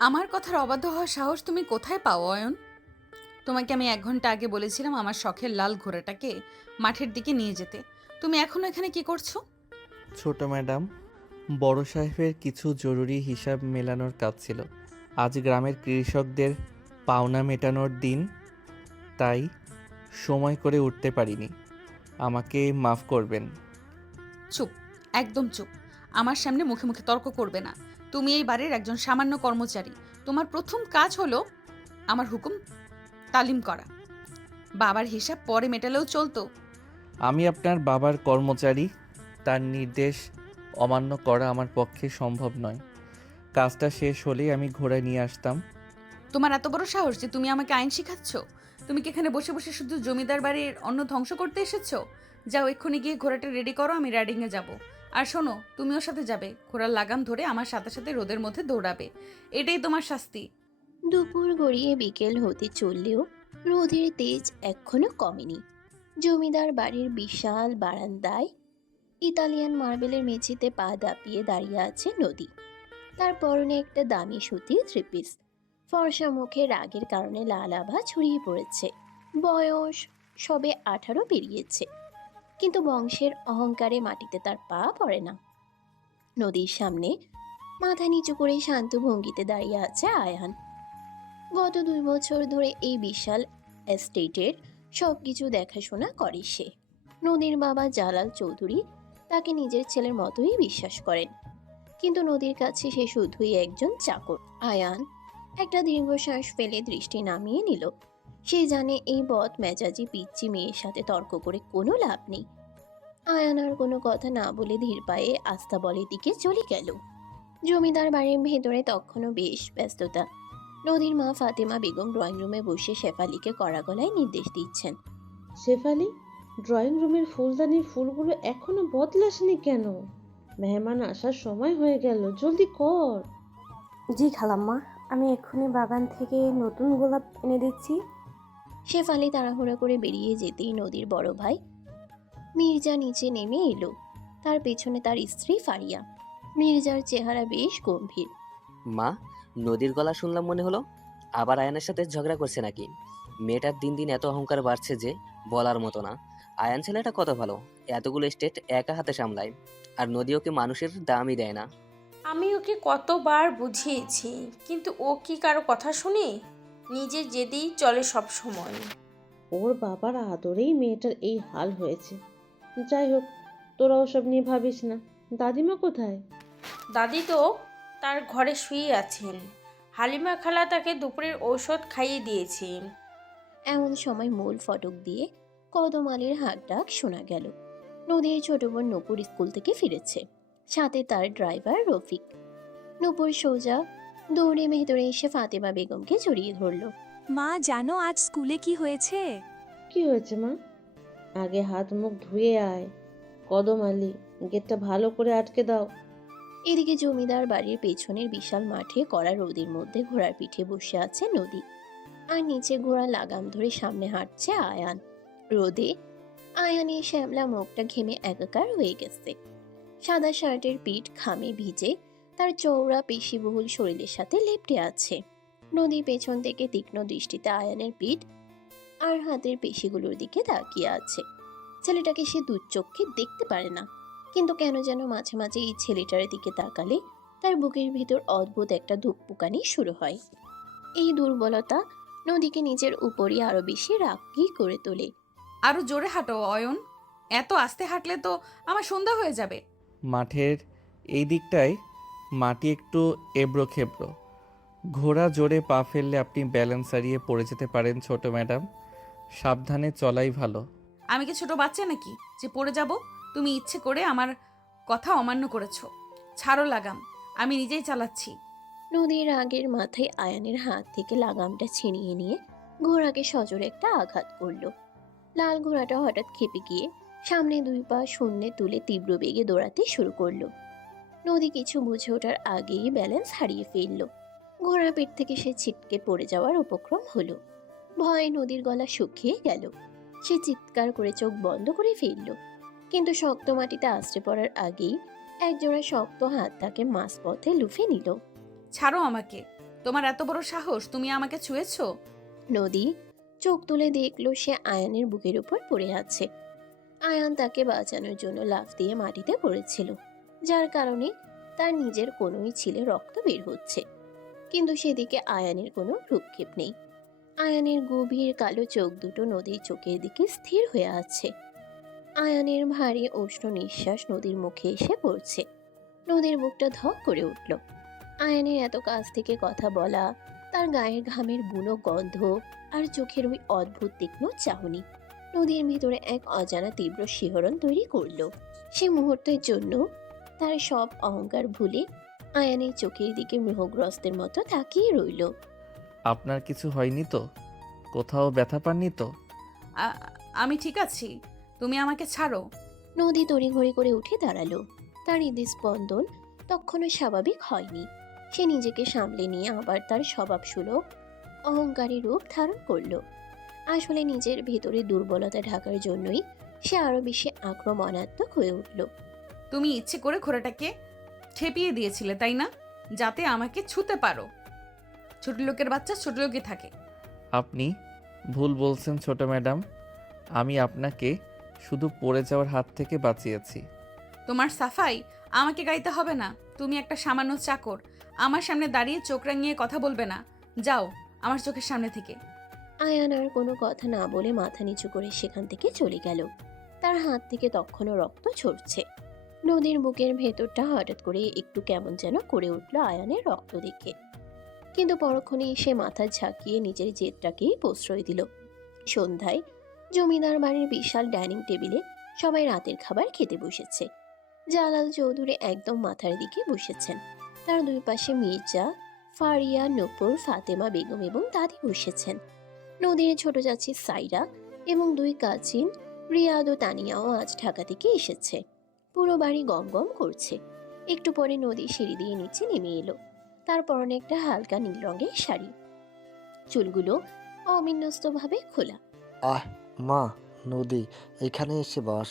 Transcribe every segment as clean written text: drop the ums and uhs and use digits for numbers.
আমার কথার অবাধ্য হওয়ার সাহস তুমি কোথায় পাও অয়ন? তোমাকে আমি 1 ঘন্টা আগে বলেছিলাম আমার শখের লাল ঘোড়াটাকে মাঠের দিকে নিয়ে যেতে। তুমি এখনো এখানে কি করছো? ছোট ম্যাডাম, বড় সাহেবের কিছু জরুরি হিসাব মেলানোর কাজ ছিল। আজ গ্রামের কৃষকদের পাওনা মেটানোর দিন, তাই সময় করে উঠতে পারিনি। আমাকে মাফ করবেন। চুপ, একদম চুপ। আমার সামনে মুখে মুখে তর্ক করবে না। তুমি এই বাড়ির একজন সামান্য কর্মচারী। তোমার প্রথম কাজ হলো আমার হুকুম তালিম করা। বাবার হিসাব পরে মেটালেও চলতো। আমি আপনার বাবার কর্মচারী, তার নির্দেশ অমান্য করা আমার পক্ষে সম্ভব নয়। কাজটা শেষ হলেই আমি ঘোড়া নিয়ে আসতাম। তোমার এত বড় সাহস যে তুমি আমাকে আইন শিখাচ্ছ? তুমি কি এখানে বসে বসে শুধু জমিদার বাড়ির অন্ন ধ্বংস করতে এসেছো? যাও এক্ষুনি গিয়ে ঘোড়াটা রেডি করো, আমি রাইডিংয়ে যাব। আর শোনো, তুমিও সাথে যাবে। ঘোড়ার লাগাম ধরে আমার সাথে সাথে রোদের মধ্যে দৌড়াবে। এটাই তোমার শাস্তি। দুপুর গড়িয়ে বিকেল হতে চললেও রোদের তেজ এখনো কমেনি। জমিদার বাড়ির বিশাল বারান্দায় ইতালিয়ান মার্বেলের মেঝেতে পা দাপিয়ে দাঁড়িয়ে আছে নদী। তার পরনে একটা দামি সুতির থ্রিপিস। ফর্সা মুখে রাগের কারণে লাল আভা ছড়িয়ে পড়েছে। বয়স সবে 18 পেরিয়েছে, কিন্তু বংশের অহংকারে মাটিতে তার পা পড়ে না। নদীর সামনে মাথা নিচু করে শান্ত ভঙ্গিতে দাঁড়িয়ে আছে আয়ান। গত 2 বছর ধরে এই বিশাল এস্টেটের সবকিছু দেখাশোনা করে সে। নদীর বাবা জালাল চৌধুরী তাকে নিজের ছেলের মতোই বিশ্বাস করেন, কিন্তু নদীর কাছে সে শুধুই একজন চাকর। আয়ান একটা দীর্ঘশ্বাস ফেলে দৃষ্টি নামিয়ে নিল। সে জানে এই বদ মেজাজি পিচ্চি মেয়ের সাথে তর্ক করে কোনো লাভ নেই। আয়ান আর কোনো কথা না বলে ধীর পায়ে আস্তাবলের দিকে চলে গেল। জমিদার বাড়ির ভেতরে তখনও বেশ ব্যস্ততা। নদীর মা ফাতেমা বেগম ড্রয়িং রুমে বসে শেফালিকে কড়া গলায় নির্দেশ দিচ্ছেন। শেফালি, ড্রয়িং রুমের ফুলদানির ফুলগুলো এখনো বদলাসনি কেন? মেহমান আসার সময় হয়ে গেল, জলদি কর। জি খালাম্মা, আমি এক্ষুনি বাগান থেকে নতুন গোলাপ এনে দিচ্ছি। শেফালি তাড়াহুড়ো করে বেরিয়ে যেতেই নদীর বড় ভাই মির্জা নিচে নেমে এলো। তার পেছনে তার স্ত্রী ফারিয়া। মির্জার চেহারা বেশ গম্ভীর। মা, নদীর গলা শুনলাম মনে হলো আবার আয়ানের সাথে ঝগড়া করছে নাকি? মেয়েটার দিন দিন এত অহংকার বাড়ছে যে বলার মতো না। আয়ান ছেলেটা কত ভালো, এতগুলো স্টেট একা হাতে সামলায়, আর নদী ওকে মানুষের দামই দেয় না। আমি ওকে কতবার বুঝিয়েছি, কিন্তু ও কি কারো কথা শুনে? নিজে জেদেই চলে সব সময়। ওর বাবার আদরেই মেয়েটার এই হাল হয়েছে। যাই হোক, তোরা ওসব নিয়ে ভাবিস না। দাদিমা কোথায়? দাদি তো তার ঘরে শুয়ে আছেন। হালিমা খালা তাকে দুপুরের ঔষধ খাইয়ে দিয়েছেন। এমন সময় মূল ফটক দিয়ে কদম আলীর হাঁক ডাক শোনা গেল। নদীর ছোট বোন নূপুর স্কুল থেকে ফিরেছে, সাথে তার ড্রাইভার রফিক। নূপুর সোজা দৌড়ে ভেতরে এসে ফাতেমা বেগমকে জড়িয়ে ধরল। মা, জানো আজ স্কুলে কি হয়েছে? কি হয়েছে মা? আগে হাত মুখ ধুয়ে আয়। কদম আলী, গেটটা ভালো করে আটকে দাও। এদিকে জমিদার বাড়ির পেছনের বিশাল মাঠে কড়া রোদের মধ্যে ঘোড়ার পিঠে বসে আছে নদী, আর নিচে ঘোড়া লাগাম ধরে সামনে হাঁটছে আয়ান। রোদে আয়ানের শ্যামলা মুখটা ঘেমে একাকার হয়ে গেছে। সাদা শার্টের পিঠ ঘামে ভিজে তার চওড়া পেশিবহুল শরীরের সাথে লেপ্টে আছে। নদী পেছন থেকে তীক্ষ্ণ দৃষ্টিতে আয়ানের পিঠ আর হাতের পেশিগুলোর দিকে তাকিয়ে আছে। ছেলেটাকে সে দুচক্ষে দেখতে পারে না, কিন্তু কেন যেন মাঝে মাঝে এই ছেলেটার দিকে তাকালে তার বুকের ভিতর অদ্ভুত একটা ধুকপুকানি শুরু হয়। এই দুর্বলতা নদীকে নিজের উপরই আরো বেশি রাগী করে তোলে। আরো জোরে হাঁটো অয়ন। এত আস্তে হাঁটলে তো আমার সন্ধ্যা হয়ে যাবে। মাঠের এই দিকটায় মাটি একটু এবড়ো খেবড়ো। ঘোড়া জোরে পা ফেললে আপনি ব্যালেন্স হারিয়ে পড়ে যেতে পারেন ছোট ম্যাডাম। সাবধানে চলাই ভালো। আমি কি ছোট বাচ্চা নাকি যে পড়ে যাব? তুমি ইচ্ছে করে আমার কথা অমান্য করেছো। ছাড়ো লাগাম, আমি নিজেই চালাচ্ছি। নদীর আগের মাথায় আয়ানের হাত থেকে লাগামটা ছিনিয়ে নিয়ে ঘোড়াকে সজোরে একটা আঘাত করলো। লাল ঘোড়াটা হঠাৎ খেপে গিয়ে সামনে 2 পা শূন্যে তুলে তীব্র বেগে দৌড়াতে শুরু করলো। নদী কিছু বুঝে ওঠার আগেই ব্যালেন্স হারিয়ে ফেললো। ঘোড়ার পেট থেকে সে ছিটকে পড়ে যাওয়ার উপক্রম হলো। ভয়ে নদীর গলা শুকিয়ে গেল। সে চিৎকার করে চোখ বন্ধ করে ফেললো, কিন্তু শক্ত মাটিতে আছড়ে পড়ার আগেই একজোড়া শক্ত হাত তাকে মাঝপথে লুফে নিল। ছাড়ো আমাকে। তোমার এত বড় সাহস, তুমি আমাকে ছুঁয়েছো? নদী চোখ তুলে দেখলো সে আয়ানের বুকের উপর পড়ে আছে। আয়ান তাকে বাঁচানোর জন্য লাফ দিয়ে মাটিতে পড়েছিল, যার কারণে তার নিজের কোনোই ছিলে রক্ত বের হচ্ছে। কিন্তু সেদিকে আয়ানের কোনো ভ্রুক্ষেপ নেই। আয়ানের গভীর কালো চোখ দুটো নদীর চোখের দিকে স্থির হয়ে আছে। আয়ানের ভারী উষ্ণ নিঃশ্বাস নদীর মুখে এসে পড়ছে। নদীর বুকটা ধক করে উঠল। আয়ানের এত কাছ থেকে কথা বলা, তার গায়ের ঘামের বুনো গন্ধ আর চোখের ওই অদ্ভুত তীক্ষ্ণ চাহনি নদীর ভিতরে এক অজানা তীব্র শিহরণ তৈরি করলো। সে মুহূর্তের জন্য তার সব অহংকার ভুলে আয়ানের চোখের দিকে মোহগ্রস্তের মতো তাকিয়ে রইল। আপনার কিছু হয়নি তো? কোথাও ব্যথা পাননি তো? আ- আমি ঠিক আছি, তুমি আমাকে ছাড়ো। নদী তড়িঘড়ি করে উঠে দাঁড়ালো। তার হৃদস্পন্দন তখনও স্বাভাবিক হয়নি। সে নিজেকে সামলে নিয়ে আবার তার স্বভাবসুলভ অহংকারী রূপ ধারণ করলো। আসলে নিজের ভেতরে দুর্বলতা ঢাকার জন্যই সে আরো বেশি আক্রমণাত্মক হয়ে উঠল। তুমি ইচ্ছে করে ঘোড়াটাকে ঠেপিয়ে দিয়েছিলে, তাই না? যাতে আমাকে ছুতে পারো। ছোট লোকের বাচ্চা ছোট লোকই থাকে। আপনি ভুল বলছেন ছোট ম্যাডাম। আমি আপনাকে শুধু পড়ে যাওয়ার হাত থেকে বাঁচিয়েছি। তোমার সাফাই আমাকে গাইতে হবে না। তুমি একটা সামান্য চাকর, আমার সামনে দাঁড়িয়ে চোখ রাঙিয়ে কথা বলবে না। যাও আমার চোখের সামনে থেকে। আয়ান আর কোনো কথা না বলে মাথা নিচু করে সেখান থেকে চলে গেল। তার হাত থেকে তখনও রক্ত ঝরছে। নদীর বুকের ভেতরটা হঠাৎ করে একটু কেমন যেন করে উঠল আয়ানের রক্ত দেখে। কিন্তু পরক্ষণেই সে মাথা ঝাঁকিয়ে নিজের জেদটাকেই প্রশ্রয় দিল। সন্ধ্যায় জমিদার বাড়ির বিশাল ডাইনিং টেবিলে সবাই রাতের খাবার খেতে বসেছে। জালাল চৌধুরী একদম মাথার দিকে বসেছেন। তার দুই পাশে মির্জা, ফারিয়া, নূপুর, ফাতেমা বেগম এবং দাদি বসেছেন। নদীর ছোট চাচি সাইরা এবং দুই কাজিন রিয়াদ ও তানিয়াও আজ ঢাকা থেকে এসেছে। পুরো বাড়ি গম গম করছে। একটু পরে নদী সিঁড়ি দিয়ে নিচে নেমে এলো। তার পরনে একটা হালকা নীল রঙের শাড়ি, চুলগুলো অবিন্যস্তভাবে খোলা। আহ মা, নদী এখানে এসে বস।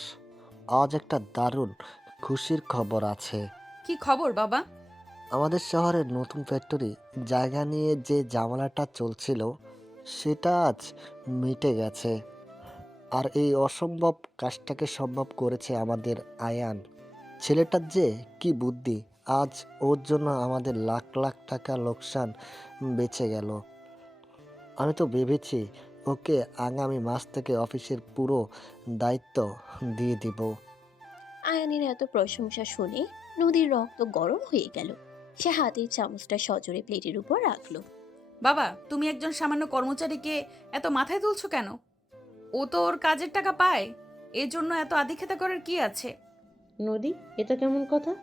আজ একটা দারুণ খুশির খবর আছে। কি খবর বাবা? আমাদের শহরের নতুন ফ্যাক্টরি জায়গা নিয়ে যে ঝামেলাটা চলছিল সেটা আজ মিটে গেছে। আর এই অসম্ভব কাজটাকে সম্ভব করেছে আমাদের আয়ান। ছেলেটার যে কি বুদ্ধি, আজ ওর জন্য আমাদের লাখ লাখ টাকা লোকসান বেঁচে গেল। আমি তো ভেবেছি ওকে আগামী মাস থেকে অফিসের পুরো দায়িত্ব দিয়ে দিব। আয়ানের এত প্রশংসা শুনে নদীর রক্ত গরম হয়ে গেল। সে হাতের চামচটা সজোরে প্লেটের উপর রাখলো। বাবা, তুমি একজন সামান্য কর্মচারীকে এত মাথায় তুলছো কেন? ও তো ওর কাজের টাকা পায়, এর জন্য এত আদিক্ষেতা করার কি আছে? নদী, এটা কেমন কথা?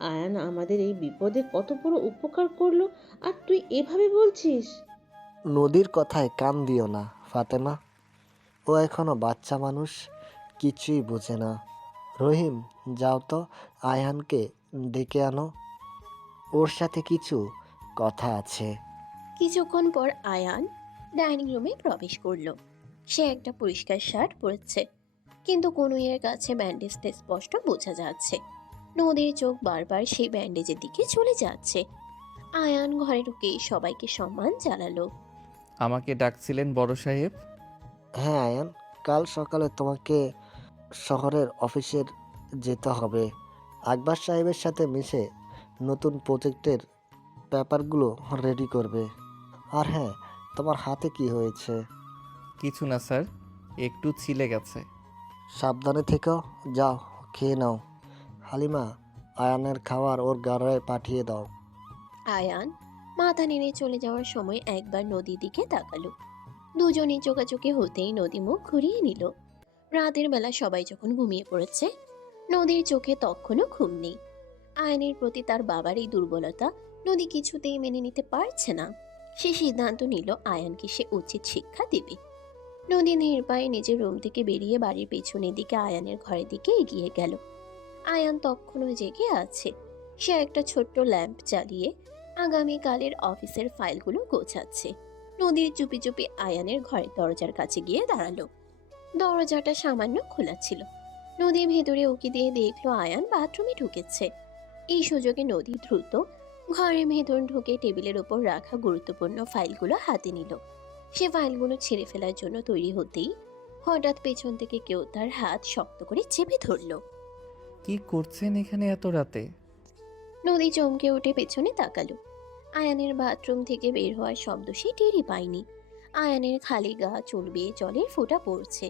আয়ান আমাদের এই বিপদে কত বড় উপকার করলো, আর তুই এভাবে বলছিস? নদীর কথায় কান দিও না ফাতেমা। ও এখনো বাচ্চা মানুষ, কিছুই বোঝে না। রহিম, যাও তো আয়ানকে ডেকে আনো, ওর সাথে কিছু কথা আছে। কিছুক্ষণ পর আয়ান ডাইনিং রুমে প্রবেশ করলো। সে একটা পরিষ্কার শার্ট পরেছে, কিন্তু কনুইয়ের কাছে ব্যান্ডেজটা স্পষ্ট বোঝা যাচ্ছে। নদীর চোখ বারবার সেই ব্যান্ডেজের দিকে চলে যাচ্ছে। আয়ান ঘরে ঢুকে সবাইকে সম্মান জানালো। আমাকে ডাকছিলেন বড় সাহেব? হ্যাঁ আয়ান, কাল সকালে তোমাকে শহরের অফিসের যেতে হবে। আকবর সাহেবের সাথে মিশে নতুন প্রজেক্টের পেপারগুলো রেডি করবে। আর হ্যাঁ, তোমার হাতে কি হয়েছে? কিছু না স্যার, একটু ছিলে গেছে। সাবধানে থেকো, যাও খেয়ে নাও। হালিমা, আয়ানের খাবার ওর গাড়ায় পাঠিয়ে দাও। আয়ান মাথা নেড়ে চলে যাওয়ার সময় একবার নদীর দিকে তাকালো। দুজনে চোখাচোখি হতেই নদী মুখ ঘুরিয়ে নিল। রাতের বেলা সবাই যখন ঘুমিয়ে পড়েছে, নদীর চোখে তখনও ঘুম নেই। আয়নের প্রতি তার বাবার এই দুর্বলতা নদী কিছুতেই মেনে নিতে পারছে না। সে সিদ্ধান্ত নিল আয়ানকে সে উচিত শিক্ষা দেবে। নদী নির্বায়ে নিজের রুম থেকে বেরিয়ে বাড়ির পেছনের দিকে আয়ানের ঘরের দিকে এগিয়ে গেল। আয়ান তখনও জেগে আছে। সে একটা ছোট্ট ল্যাম্প জ্বালিয়ে আগামীকালের অফিসের ফাইলগুলো গোছাচ্ছে। নদীর চুপি চুপি আয়ানের ঘরের দরজার কাছে গিয়ে দাঁড়ালো। দরজাটা সামান্য খোলা ছিল। নদী ভেতরে উকি দিয়ে দেখলো আয়ান বাথরুমে ঢুকেছে। এই সুযোগে নদী দ্রুত ঘরের ভেতর ঢুকে টেবিলের ওপর রাখা গুরুত্বপূর্ণ ফাইলগুলো হাতে নিল। সে ফাইলগুলো ছিঁড়ে ফেলার জন্য তৈরি হতেই হঠাৎ পেছন থেকে কেউ তার হাত শক্ত করে চেপে ধরল। কি করছেন এখানে এত রাতে? নদী চমকে উঠে পেছনে তাকালো। আয়ানের বাথরুম থেকে বের হওয়ার শব্দ সে টেরই পায়নি। আয়ানের খালি গা, চুল বেয়ে জলের ফোঁটা পড়ছে।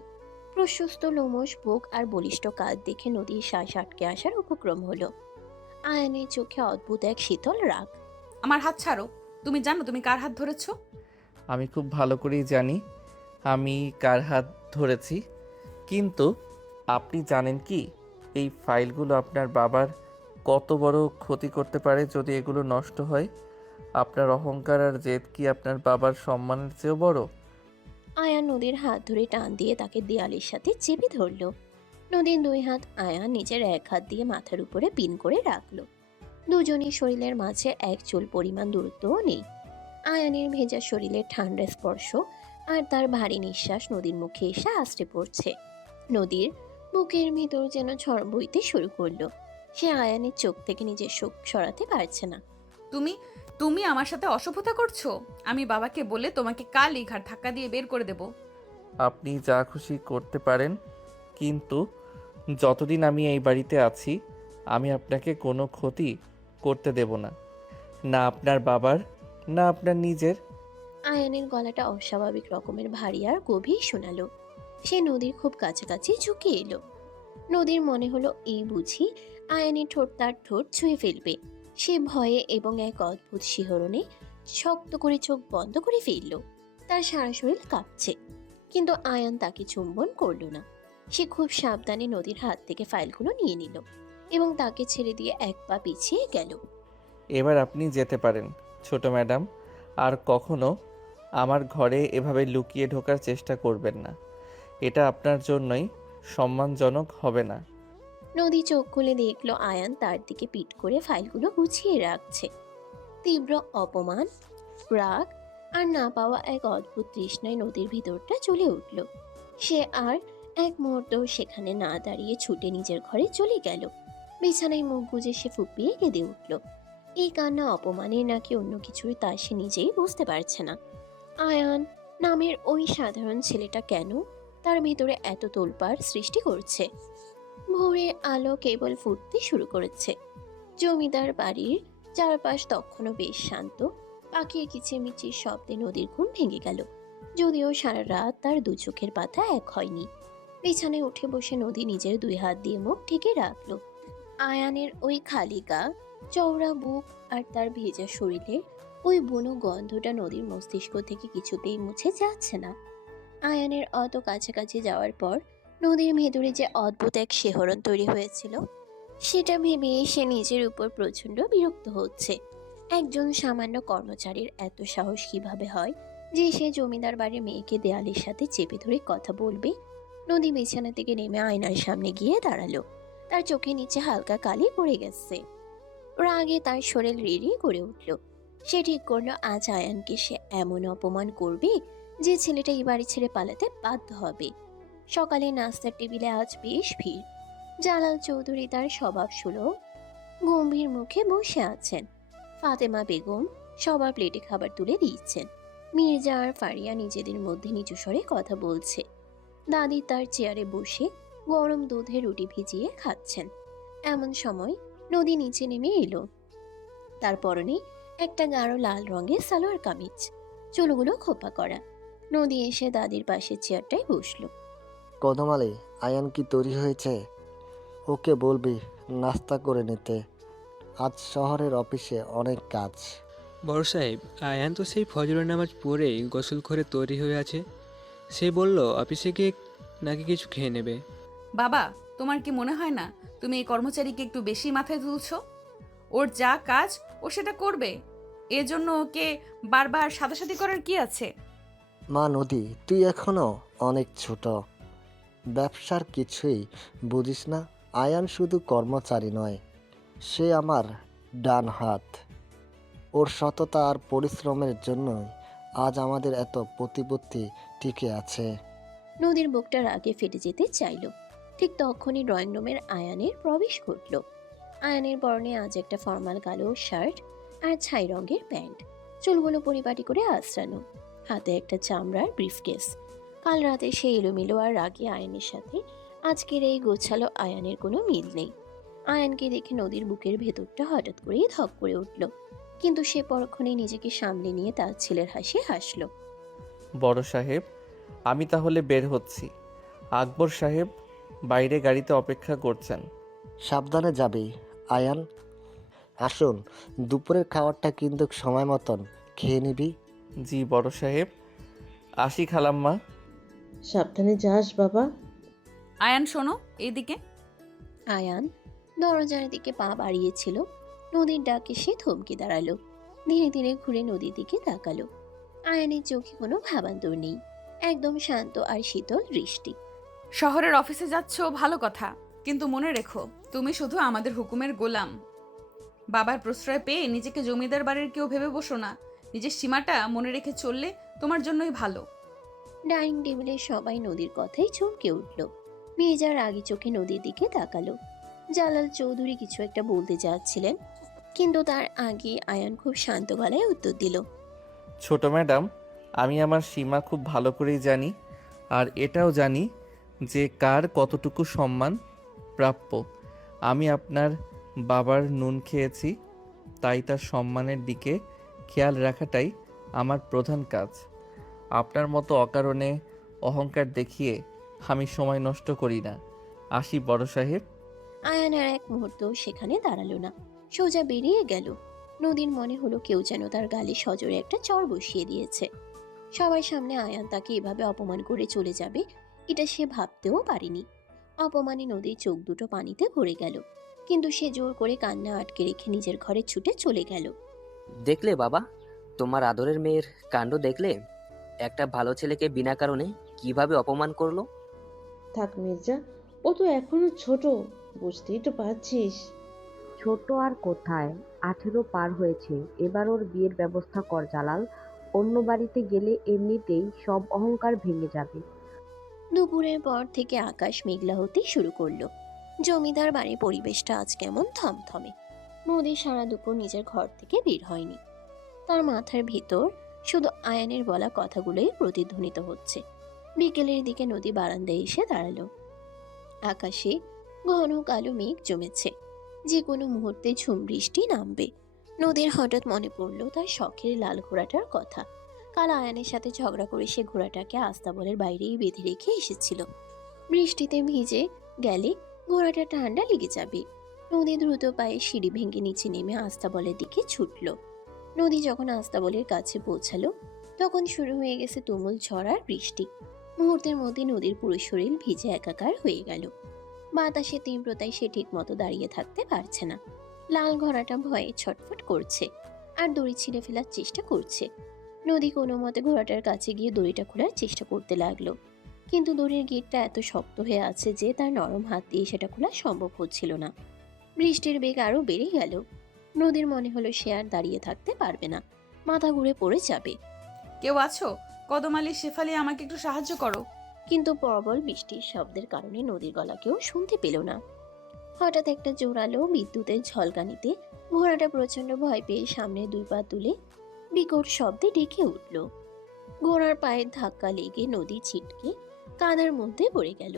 প্রশস্ত লোমশ বুক আর বলিষ্ঠ কাঁধ দেখে নদীর শ্বাস আটকে আসার উপক্রম হলো। আয়ানের চোখে অদ্ভুত এক শীতল রাগ। আমার হাত ছাড়ো। তুমি জানো তুমি কার হাত ধরেছো? আমি খুব ভালো করেই জানি আমি কার হাত ধরেছি, কিন্তু আপনি জানেন কি এই ফাইলগুলো আপনার বাবার কত বড় ক্ষতি করতে পারে যদি এগুলো নষ্ট হয়? আপনার অহংকার আর জেদ কি আপনার বাবার সম্মানের চেয়েও বড়? আয়ান নদীর হাত ধরে টান দিয়ে তাকে দেয়ালের সাথে চেপে ধরল। নদীর দুই হাত আয়ান নিজের এক হাত দিয়ে মাথার উপরে পিন করে রাখলো। দুজনের শরীরের মাঝে এক চুল পরিমাণ দূরত্বও নেই। আয়ানের ভেজা শরীরের ঠান্ডা স্পর্শ আর তার ভারী নিঃশ্বাস নদীর মুখে এসে আছড়ে পড়ছে। নদীর বুকের ভিতর যেন ঝড় বইতে শুরু করলো। সে আয়ানের চোখ থেকে নিজের চোখ সরাতে পারছে না। তুমি তুমি আমার সাথে অসভ্যতা করছো। আমি বাবাকে বলে তোমাকে কালই ঘাট ধাক্কা দিয়ে বের করে দেব। আপনি যা খুশি করতে পারেন, কিন্তু যতদিন আমি এই বাড়িতে আছি আমি আপনাকে কোনো ক্ষতি করতে দেব না, না আপনার বাবার না আপনার নিজের। আয়ানের গলাটা অস্বাভাবিক রকমের ভারী আর গভীর শোনালো। সে নদীর খুব কাছাকাছি ঝুঁকে এলো। নদীর মনে হলো এই বুঝি আয়ানের ঠোঁট তার ঠোঁট ছুঁয়ে ফেলবে। সে ভয়ে এবং এক অদ্ভুত শিহরণে শক্ত করে চোখ বন্ধ করে ফেলল। তার সারা শরীর কাঁপছে, কিন্তু আয়ান তাকে চুম্বন করল না। সে খুব সাবধানে নদীর হাত থেকে ফাইলগুলো নিয়ে নিল এবং তাকে ছেড়ে দিয়ে এক পা পিছিয়ে গেল। এবার আপনি যেতে পারেন ছোট ম্যাডাম, আর কখনো আমার ঘরে এভাবে লুকিয়ে ঢোকার চেষ্টা করবেন না। এটা আপনার জন্যই সম্মানজনক হবে না। নদী চোখ খুলে দেখলো আয়ান তার দিকে পিট করে ফাইলগুলো গুছিয়ে রাখছে। তীব্র অপমান, রাগ আর না পাওয়া এক অদ্ভুত তৃষ্ণায় নদীর ভিতরটা চলে উঠল। সে আর এক মুহূর্ত সেখানে না দাঁড়িয়ে ছুটে নিজের ঘরে চলে গেল। বিছানায় মুখ গুজে সে ফুপিয়ে কেঁদে উঠল। এই কান্না অপমানের নাকি অন্য কিছুর তা সে নিজেই বুঝতে পারছে না। আয়ান নামের ওই সাধারণ ছেলেটা কেন তার ভিতরে এত তোলপাড় সৃষ্টি করছে? ভোরের আলো কেবল ফুটতে শুরু করেছে। জমিদার বাড়ির চারপাশ তখনও বেশ শান্ত। পাখির কিচিরমিচির শব্দে নদীর ঘুম ভেঙে গেল, যদিও সারা রাত তার দু চোখের পাতা এক হয়নি। বিছানায় উঠে বসে নদী নিজের দুই হাত দিয়ে মুখ ঢেকে রাখলো। আয়ানের ওই খালি গা, চওড়া বুক আর তার ভেজা শরীরে ওই বুনো গন্ধটা নদীর মস্তিষ্ক থেকে কিছুতেই মুছে যাচ্ছে না। আয়ানের অত কাছাকাছি যাওয়ার পর নদীর ভেতরে যে অদ্ভুত এক শিহরণ তৈরি হয়েছিল, সেটা ভেবে সে নিজের উপর প্রচণ্ড বিরক্ত হচ্ছে। একজন সামান্য কর্মচারীর এত সাহস কিভাবে হয় যে সে জমিদার বাড়ির মেয়েকে দেয়ালের সাথে চেপে ধরে কথা বলবে? নদী বিছানা থেকে নেমে আয়নার সামনে গিয়ে দাঁড়ালো। তার চোখের নিচে হালকা কালি পড়ে গেছে। রাগে তার শরীর রিড়ি করে উঠল। সে ঠিক করলো আজ আয়ানকে সে এমন অপমান করবে যে ছেলেটা এই বাড়ি ছেড়ে পালাতে বাধ্য হবে। সকালে নাস্তার টেবিলে আজ বেশ ভিড়। জালাল চৌধুরী তার স্বভাব সুলভ গম্ভীর মুখে বসে আছেন। ফাতেমা বেগম সবার প্লেটে খাবার তুলে দিচ্ছেন। মির্জা আর ফারিয়া নিজেদের মধ্যে নিচু স্বরে কথা বলছে। দাদি তার চেয়ারে বসে গরম দুধে রুটি ভিজিয়ে খাচ্ছেন। এমন সময় নদী নিচে নেমে এলো। তার পরনে একটা গাঢ় লাল রঙের সালোয়ার কামিজ, চুলগুলো খোপা করা। নদী এসে দাদির পাশের চেয়ারটায় বসলো। কদমালি, আয়ান কি তৈরি হয়েছে? ওকে বলবি নাস্তা করে নিতে। আজ শহরের অফিসে অনেক কাজ। বড় সাহেব, আয়ান তো সেই ফজরের নামাজ পড়েই গোসল করে তৈরি হয়ে আছে। সে বলল অফিসে গিয়ে নাকি কিছু খেয়ে নেবে। বাবা, তোমার কি মনে হয় না তুমি এই কর্মচারীকে একটু বেশি মাথায় তুলছো? ওর যা কাজ ও সেটা করবে, এজন্য ওকে বারবার সাদাসাদি করার কি আছে? মা নদী, তুই এখনো অনেক ছোট, ব্যবসার কিছুই বুঝিস না। আয়ান শুধু কর্মচারী নয়, সে আমার ডান হাত। ওর সততা আর পরিশ্রমের জন্যই আজ আমাদের এত প্রতিপত্তি টিকে আছে। নদীর বুকটা রাগে ফেটে যেতে চাইল। ঠিক তখনই ড্রয়িং রুমের আয়ানের প্রবেশ ঘটল। আয়ানের পরনে আজ একটা ফর্মাল কালো শার্ট আর ছাই রঙের প্যান্ট, চুলগুলো পরিপাটি করে আঁচড়ানো, হাতে একটা চামড়ার ব্রিফকেস। কাল রাতে সে এলোমেলো আর রাগী আয়ানের সাথে আজকের এই গোছালো আয়ানের কোনো মিল নেই। আয়ানকে দেখে নদীর বুকের ভেতরটা হঠাৎ করেই ধক করে উঠল, কিন্তু সে পরক্ষণেই নিজেকে সামলে নিয়ে তার ছেলের হাসি হাসল। বড় সাহেব, আমি তাহলে বের হচ্ছি। আকবর সাহেব বাইরে গাড়িতে অপেক্ষা করছেন। সাবধানে যাবি আয়ান। আসুন, দুপুরের খাবারটা কিন্তু সময় মতন খেয়ে নিবি। জি বড় সাহেব। আসি খালাম্মা। সাবধানে যাস বাবা। আয়ান শোনো, এইদিকে। আয়ান দরজার দিকে পা বাড়িয়েছিল, নদীর ডাকে সে থমকে দাঁড়ালো। ধীরে ধীরে ঘুরে নদীর দিকে তাকালো। আয়ানের চোখে কোনো ভাবান্তর নেই, একদম শান্ত আর শীতল দৃষ্টি। শহরের অফিসে যাচ্ছ ভালো কথা, কিন্তু মনে রেখো তুমি শুধু আমাদের হুকুমের গোলাম। বাবার প্রশ্রয় পেয়ে নিজেকে জমিদার বাড়ির কেউ ভেবে বসো না। নিজের সীমাটা মনে রেখে চললে তোমার জন্যই ভালো। ডাইনিং টেবিলে সবাই নদীর কথাই চমকে উঠল। মেজা রাগী চোখে নদীর দিকে তাকালো। জালাল চৌধুরী কিছু একটা বলতে যাচ্ছিলেন, কিন্তু তার আগে আয়ান খুব শান্ত গলায় উত্তর দিল। ছোট ম্যাডাম, আমি আমার সীমা খুব ভালো করেই জানি, আর এটাও জানি যে কার কতটুকু সম্মান প্রাপ্য। আমি আপনার বাবার নুন খেয়েছি, তাই তার সম্মানের দিকে খেয়াল রাখাটাই আমার প্রধান কাজ। আপনার মতো অকারণে অহংকার দেখিয়ে আমি সময় নষ্ট করি না। আসি বড় সাহেব। আয়ান আর এক মুহূর্ত সেখানে দাঁড়ালো না, সোজা বেরিয়ে গেল। নদীর মনে হলো কেউ যেন তার গালে সজোরে একটা চড় বসিয়ে দিয়েছে। সবার সামনে আয়ান তাকে এভাবে অপমান করে চলে যাবে, এটা সে ভাবতেও পারেনি। অপমানে নদীর চোখ দুটো পানিতে ভরে গেল, কিন্তু সে জোর করে কান্না আটকে রেখে নিজের ঘরে ছুটে চলে গেল। দেখলে বাবা, তোমার আদরের মেয়ের কাণ্ড দেখলে? একটা ভালো ছেলেকে বিনা কারণে কিভাবে অপমান করলো। থাক মির্জা, ও তো এখনো ছোট, বুঝতেই তো পারছিস। ছোট আর কোথায়, 18 পার হয়েছে। এবার ওর বিয়ের ব্যবস্থা কর জালাল। অন্য বাড়িতে গেলে এমনিতেই সব অহংকার ভেঙে যাবে। দুপুরের পর থেকে আকাশ মেঘলা হতে শুরু করলো। জমিদার বাড়ির পরিবেশটা আজ কেমন থমথমে। নদী সারা দুপুর নিজের ঘর থেকে বের হয়নি। তার মাথার ভিতর শুধু আয়ানের বলা কথাগুলোই প্রতিধ্বনিত হচ্ছে। বিকেলের দিকে নদী বারান্দায় এসে দাঁড়ালো। আকাশে ঘন কালো মেঘ জমেছে, যে কোনো মুহূর্তে ঝুম বৃষ্টি নামবে। নদীর হঠাৎ মনে পড়লো তার শখের লাল ঘোড়াটার কথা। কাল আয়ানের সাথে ঝগড়া করে সে ঘোড়াটাকে আস্তাবলের বাইরেই বেঁধে রেখে এসেছিল। বৃষ্টিতে ভিজে গেলে ঘোড়াটা ঠান্ডা লেগে যাবে। নদী দ্রুত পায়ে সিঁড়ি ভেঙে নিচে নেমে আস্তাবলের দিকে ছুটল। নদী যখন আস্তাবলের কাছে পৌঁছালো, তখন শুরু হয়ে গেছে তুমুল ঝড় আর বৃষ্টি। মুহূর্তের মধ্যে নদীর পুরো শরীর ভিজে একাকার হয়ে গেল। বাতাসের তীব্রতায় সে ঠিক মতো দাঁড়িয়ে থাকতে পারছে না। লাল ঘোড়াটা ভয়ে ছটফট করছে আর দড়ি ছিঁড়ে ফেলার চেষ্টা করছে। নদী কোনো মতে ঘোড়াটার কাছে গিয়ে দড়িটা খোলার চেষ্টা করতে লাগলো, কিন্তু দড়ির গিঁটটা এত শক্ত হয়ে আছে যে তার নরম হাত দিয়ে সেটা খোলা সম্ভব হচ্ছিল না। বৃষ্টির বেগ আরো বেড়ে গেল। নদীর মনে হলো সে আর দাঁড়িয়ে থাকতে পারবে না, মাথা ঘুরে পড়ে যাবে। কেউ আছো? কদম আলী, শেফালি, আমাকে একটু সাহায্য করো। কিন্তু প্রবল বৃষ্টির শব্দের কারণে নদীর গলা কেউ শুনতে পেল না। হঠাৎ একটা জোরালো বিদ্যুতের ঝলকানিতে ঘোড়াটা প্রচন্ড ভয় পেয়ে সামনে দুই পা তুলে বিকট শব্দে ডেকে উঠল। ঘোড়ার পায়ের ধাক্কা লেগে নদী ছিটকে কাদার মধ্যে পড়ে গেল।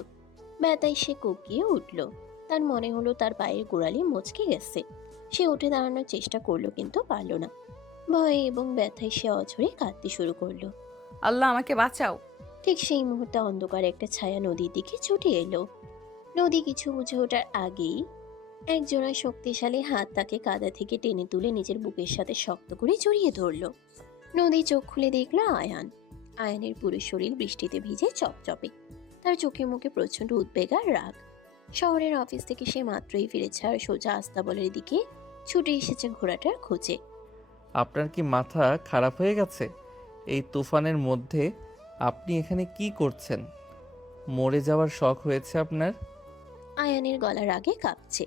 ব্যথায় সে কোকিয়ে উঠল। তার মনে হলো তার পায়ের গোড়ালি মচকে গেছে। সে উঠে দাঁড়ানোর চেষ্টা করলো, কিন্তু পারল না। ভয়ে এবং ব্যথায় সে অঝরে কাঁদতে শুরু করলো। আল্লাহ, আমাকে বাঁচাও। ঠিক সেই মুহূর্তে অন্ধকার একটা ছায়া নদীর দিকে ছুটে এলো। নদী কিছু বুঝে ওঠার আগেই একজোড়া শক্তিশালী হাত তাকে কাদা থেকে টেনে তুলে নিজের বুকের সাথে শক্ত করে জড়িয়ে ধরল। নদী চোখ খুলে দেখল আয়ান। আয়ানের পুরো শরীর বৃষ্টিতে ভিজে চপচপে। তার চোখে মুখে প্রচন্ড উদ্বেগ আর রাগ। শহরের অফিস থেকে সে মাত্রই ফিরেছে আর সোজা আস্তাবলের দিকে ছুটে এসেছে ঘোড়াটার খোঁজে। আপনার কি মাথা খারাপ হয়ে গেছে? এই তুফানের মধ্যে আপনি এখানে কি করছেন? মরে যাওয়ার শখ হয়েছে আপনার? আয়ানের গলা রাগে কাঁপছে।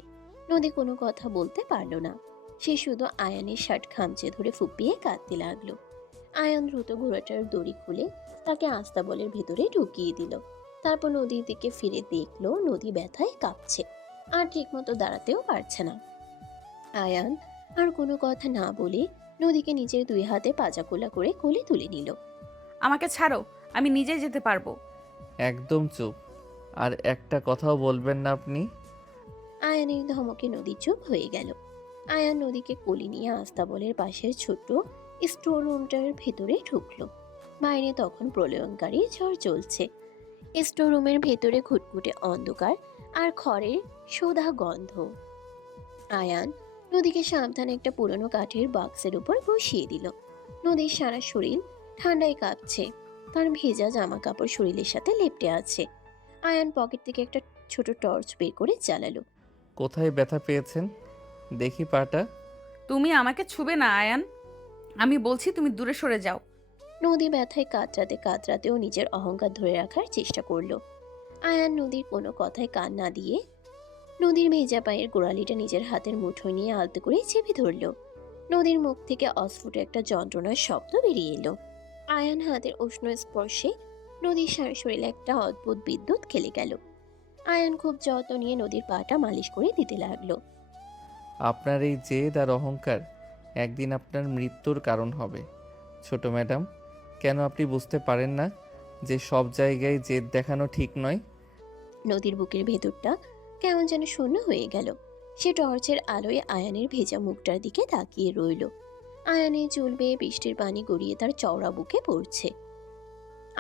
নদী কোনো কথা বলতে পারল না। সে শুধু আয়ানের শার্ট খামচে ধরে ফুপিয়ে কাঁদতে লাগলো। আয়ান দ্রুত ঘোড়াটার দড়ি খুলে তাকে আস্তাবলের ভেতরে ঢুকিয়ে দিল। তারপর নদীর দিকে ফিরে দেখলো নদী ব্যথায় কাঁপছে আর ঠিকমতো দাঁড়াতেও পারছে না। আয়ান আর কোনো কথা না বলে নদীকে নিজের দুই হাতে পাজাকোলা করে কোলে তুলে নিল। আমাকে ছাড়ো, আমি নিজেই যেতে পারবো। একদম চুপ। আর একটা কথাও বলবেন না আপনি। আয়ানের ধমকে নদী চুপ হয়ে গেল। আয়ান নদীকে কোলে নিয়ে আস্তাবলের পাশের ছোট্ট স্টোর রুমটার ভেতরে ঢুকলো। বাইরে তখন প্রলয়ঙ্কারী ঝড় চলছে। স্টোর রুমের ভেতরে ঘুটঘুটে অন্ধকার আর খড়ের সোদা গন্ধ। আয়ান নদীকে সাবধানে একটা পুরনো কাঠের বাক্সের উপর বসিয়ে দিল। নদীর সারা শরীর ঠান্ডায় কাঁপছে, তার ভেজা জামা কাপড় শরীরের সাথে লেপ্টে আছে। আয়ান পকেট থেকে একটা ছোট টর্চ বের করে জ্বালালো। কোথায় ব্যথা পেয়েছেন দেখি পাটা। তুমি আমাকে ছুবে না আয়ান, আমি বলছি তুমি দূরে সরে যাও। নদী ব্যথায় কাতরাতে কাতরাতেও নিজের অহংকার ধরে রাখার চেষ্টা করলো। আয়ান নদীর কোনো কথায় কান না দিয়ে নদীর ভেজা পায়ের গোড়ালিটা নিজের হাতের মুঠোয় নিয়ে আলতো করে চেপে ধরল। নদীর মুখ থেকে অস্ফুট একটা যন্ত্রণার শব্দ বেরিয়ে এলো। আয়ান হাতের উষ্ণ স্পর্শে নদীর সারা শরীরে একটা অদ্ভুত বিদ্যুৎ খেলে গেল। আয়ান খুব যত্ন নিয়ে নদীর পাটা মালিশ করে দিতে লাগলো। আপনার এই জেদ আর অহংকার একদিন আপনার মৃত্যুর কারণ হবে। ছোট ম্যাডাম, কেন আপনি বুঝতে পারেন না যে সব জায়গায় জেদ দেখানো ঠিক নয়? নদীর বুকের ভেতরটা কেমন যেন শূন্য হয়ে গেল। সে টর্চের আলোয় আয়ানের ভেজা মুখটার দিকে তাকিয়ে রইল। আয়ানের চুল বেয়ে বৃষ্টির পানি গড়িয়ে তার চওড়া বুকে পড়ছে।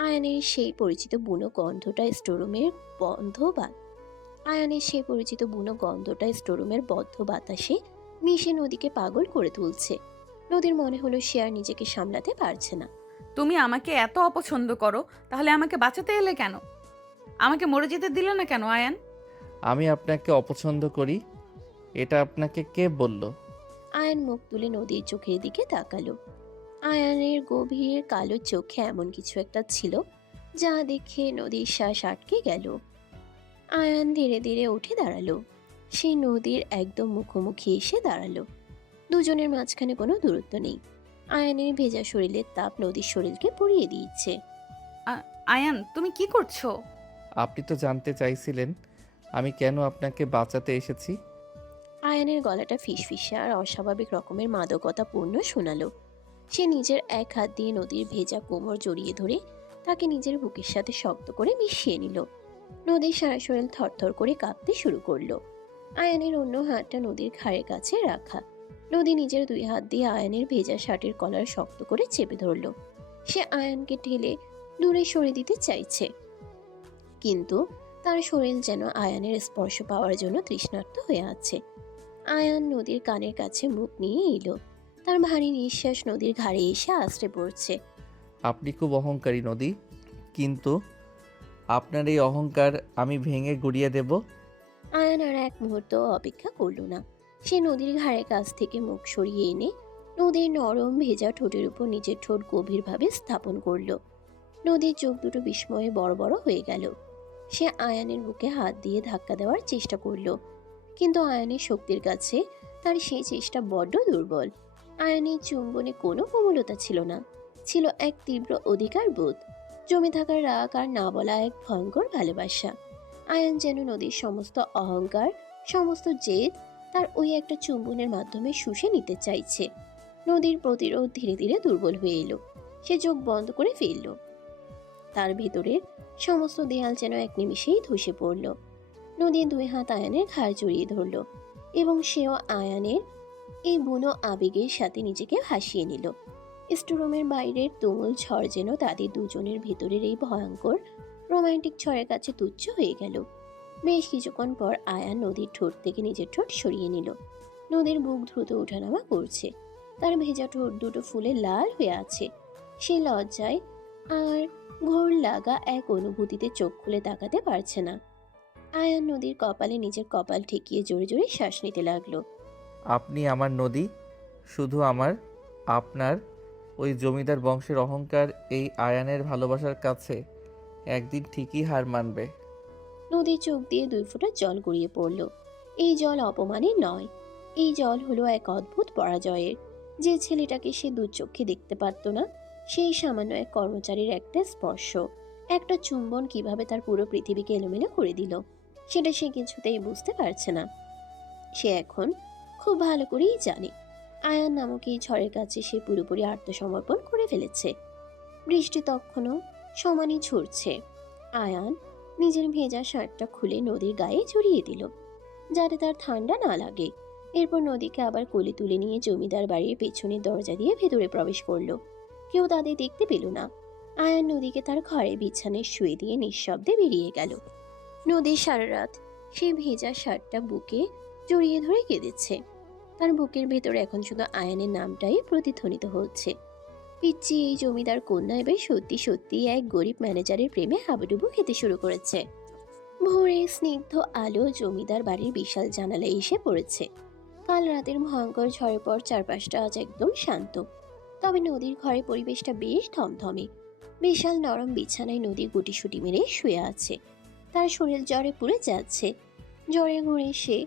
আয়ানের সেই পরিচিত বুনো গন্ধটা স্টোরুমের বদ্ধ বাতাসে মিশে নদীকে পাগল করে তুলছে। নদীর মনে হলো সে আর নিজেকে সামলাতে পারছে না। তুমি আমাকে এত অপছন্দ করো, তাহলে আমাকে বাঁচাতে এলে কেন? আমাকে মরে যেতে দিলে না কেন আয়ান? আমি আপনাকে অপছন্দ করি এটা আপনাকে কে বলল? আয়ান মুখ তুলে নদীর চোখের দিকে তাকালো। আয়ানের গভীর কালো চোখে এমন কিছু একটা ছিল যা দেখে নদীর শ্বাস আটকে গেল। আয়ান ধীরে ধীরে উঠে দাঁড়ালো। সে নদীর একদম মুখোমুখি এসে দাঁড়ালো। দুজনের মাঝখানে কোনো দূরত্ব নেই। আয়ানের ভেজা শরীরের তাপ নদীর শরীরকে পুড়িয়ে দিচ্ছে। আয়ান, তুমি কি করছো? আপনি তো জানতে চাইছিলেন আমি কেন আপনাকে বাঁচাতে এসেছি। আয়ানের গলাটা ফিসফিসে আর অস্বাভাবিক রকমের মাদকতাপূর্ণ শোনালো। সে নিজের এক হাত দিয়ে নদীর ভেজা কোমর জড়িয়ে ধরে তাকে নিজের বুকের সাথে শক্ত করে মিশিয়ে নিল। নদীর সারা শরীর থরথর করে কাঁপতে শুরু করলো। আয়ানের অন্য হাতটা নদীর ঘাড়ের কাছে রাখা। নদী নিজের দুই হাত দিয়ে আয়ানের ভেজা শার্টের কলার শক্ত করে চেপে ধরলো। সে আয়ানকে ঠেলে দূরে সরে দিতে চাইছে, কিন্তু তার শরীর যেন আয়ানের স্পর্শ পাওয়ার জন্য তৃষ্ণার্ত হয়ে আছে। আয়ান নদীর কানের কাছে মুখ নিয়ে এলো। তার ভারী নিঃশ্বাস নদীর ঘাড়ে এসে আছড়ে পড়ছে। আপনি খুব অহংকারী নদী, কিন্তু আপনার এই অহংকার আমি ভেঙে গুড়িয়ে দেব। আয়ান আর এক মুহূর্ত অপেক্ষা করল না। সে নদীর ঘাড়ের কাছ থেকে মুখ সরিয়ে এনে নদীর নরম ভেজা ঠোঁটের উপর নিজের ঠোঁট গভীরভাবে স্থাপন করল। নদীর চোখ দুটো বিস্ময়ে বড় বড় হয়ে গেল। সে আয়ানের বুকে হাত দিয়ে ধাক্কা দেওয়ার চেষ্টা করল, কিন্তু আয়ানের শক্তির কাছে তার সেই চেষ্টা বড্ড দুর্বল। আয়ানের চুম্বনে কোনো কোমলতা ছিল না, ছিল এক তীব্র অধিকার বোধ, জমে থাকার রাগ আর না বলা এক ভয়ঙ্কর ভালোবাসা। আয়ান যেন নদীর সমস্ত অহংকার, সমস্ত জেদ তার ওই একটা চুম্বনের মাধ্যমে শুষে নিতে চাইছে। নদীর প্রতিরোধ ধীরে ধীরে দুর্বল হয়ে এলো। সে চোখ বন্ধ করে ফেলল। তার ভেতরের সমস্ত দেয়াল যেন এক নিমিষেই ধসে পড়ল। নদী দুই হাত আয়ানের ঘাড় জড়িয়ে ধরল এবং সেও আয়ানের এই বুনো আবেগের সাথে নিজেকে ভাসিয়ে নিল। স্টোরুমের বাইরের তুমুল ঝড় যেন তাদের দুজনের ভেতরের এই ভয়ঙ্কর রোমান্টিক ঝড়ের কাছে তুচ্ছ হয়ে গেল। বেশ কিছুক্ষণ পর আয়ান নদীর ঠোঁট থেকে নিজের ঠোঁট সরিয়ে নিল। নদীর বুক দ্রুত ওঠানামা করছে। তার ভেজা ঠোঁট দুটো ফুলে লাল হয়ে আছে। সে লজ্জায় আর ঘোর লাগা এক অনুভূতিতে চোখ খুলে তাকাতে পারছে না। আয়ান নদীর কপালে নিজের কপাল ঠেকিয়ে জোরে জোরে শ্বাস নিতে লাগলো। আপনি আমার নদী, শুধু আমার। আপনার ওই জমিদার বংশের অহংকার এই আয়ানের ভালোবাসার কাছে একদিন ঠিকই হার মানবে। নদীর চোখ দিয়ে দুই ফোঁটা জল গড়িয়ে পড়ল। এই জল অপমানের নয়, এই জল হলো এক অদ্ভুত পরাজয়ের। যে ছেলেটাকে সে দু চোখে দেখতে পারত না, সেই সামান্য এক কর্মচারীর একটা স্পর্শ, একটা চুম্বন কিভাবে তার পুরো পৃথিবীকে এলোমেলো করে দিল, সেটা সে কিছুতেই বুঝতে পারছে না। সে এখন খুব ভালো করেই জানে আয়ান নামক এই ঝড়ের কাছে সে পুরোপুরি আত্মসমর্পণ করে ফেলেছে। বৃষ্টি তখনও সমানই ঝরছে। আয়ান নিজের ভেজা শার্টটা খুলে নদীর গায়ে জড়িয়ে দিল, যাতে তার ঠান্ডা না লাগে। এরপর নদীকে আবার কোলে তুলে নিয়ে জমিদার বাড়ির পেছনের দরজা দিয়ে ভেতরে প্রবেশ করলো। কেউ তাদের দেখতে পেল না। আয়ান নদীকে তার ঘরে বিছানায় শুয়ে দিয়ে নিঃশব্দে বেরিয়ে গেল। নদী সারা রাত সেই ভেজা শার্টটা বুকে জড়িয়ে ধরে কেঁদেছে। তার বুকের ভেতরে এখন শুধু আয়ানের নামটাই প্রতিধ্বনিত হচ্ছে। পিচ্চি এই জমিদার কন্যা এবার সত্যি সত্যি এক গরিব ম্যানেজারের প্রেমে হাবুডুবু খেতে শুরু করেছে। ভোরে স্নিগ্ধ আলো জমিদার বাড়ির বিশাল জানালায় এসে পড়েছে। কাল রাতের ভয়ঙ্কর ঝড়ের পর চারপাশটা আজ একদম শান্ত। তবে নদীর ঘরে পরিবেশটা বেশ থমথমে। বিশাল নরম বিছানায় নদী গুটিসুটি মেরে শুয়ে আছে। তার শরীর জ্বরে পুড়ে যাচ্ছে। জ্বরে ঘুরে সে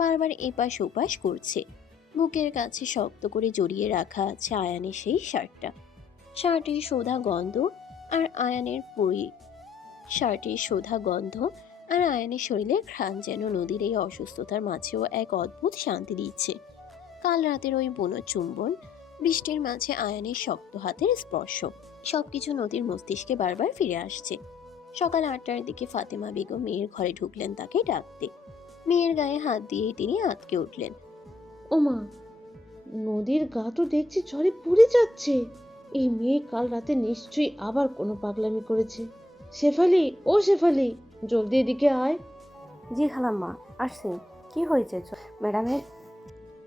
বারবার এপাশ ওপাশ করছে। বুকের কাছে শক্ত করে জড়িয়ে রাখা আছে আয়ানের সেই শার্টটা। শার্টের সোধা গন্ধ আর আয়ানের শরীরের ঘ্রাণ যেন নদীর এই অসুস্থতার মাঝেও এক অদ্ভুত শান্তি দিচ্ছে। কাল রাতের ওই বুনো চুম্বন, বৃষ্টির মাঝে আয়ানের শক্ত হাতের স্পর্শ, সবকিছু নদীর মস্তিষ্কে বারবার ফিরে আসছে। সকাল 8টার দিকে ফাতেমা বেগম মেয়ের ঘরে ঢুকলেন তাকে ডাকতে। মেয়ের গায়ে হাত দিয়েই তিনি আঁতকে উঠলেন। ওমা, নদীর গা তো দেখছি ঝড়ে পুড়ে যাচ্ছে। এই মেয়ে কাল রাতে নিশ্চয়ই আবার কোনো পাগলামি করেছে। শেফালি, ও শেফালি, জলদি এদিকে আয়। জি খালাম্মা, আসছি। কি হয়েছে ম্যাডামের?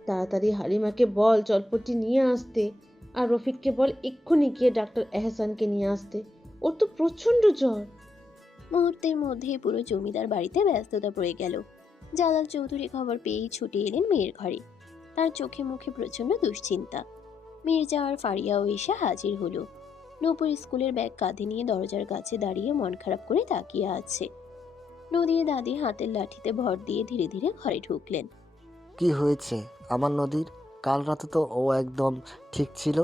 তাড়াতাড়ি হালিমাকে বল চটপটি নিয়ে আসতে, আর রফিককে বল এক্ষুনি গিয়ে ডাক্তার এহসানকে নিয়ে আসতে। ওর তো প্রচন্ড জ্বর। মুহূর্তের মধ্যেই পুরো জমিদার বাড়িতে ব্যস্ততা পড়ে গেল। জালাল চৌধুরী খবর পেয়েই ছুটে এলেন মেয়ের ঘরে। তার চোখে মুখে প্রচন্ড দুশ্চিন্তা। মির্জা আর ফারিয়াও এসে হাজির হলো। নূপুর স্কুলের ব্যাগ কাঁধে নিয়ে দরজার কাছে দাঁড়িয়ে মন খারাপ করে তাকিয়ে আছে। নদীর দাদি হাতের লাঠিতে ভর দিয়ে ধীরে ধীরে ঘরে ঢুকলেন। কি হয়েছে আমার নদীর? কাল রাতে তো ও একদম ঠিক ছিল,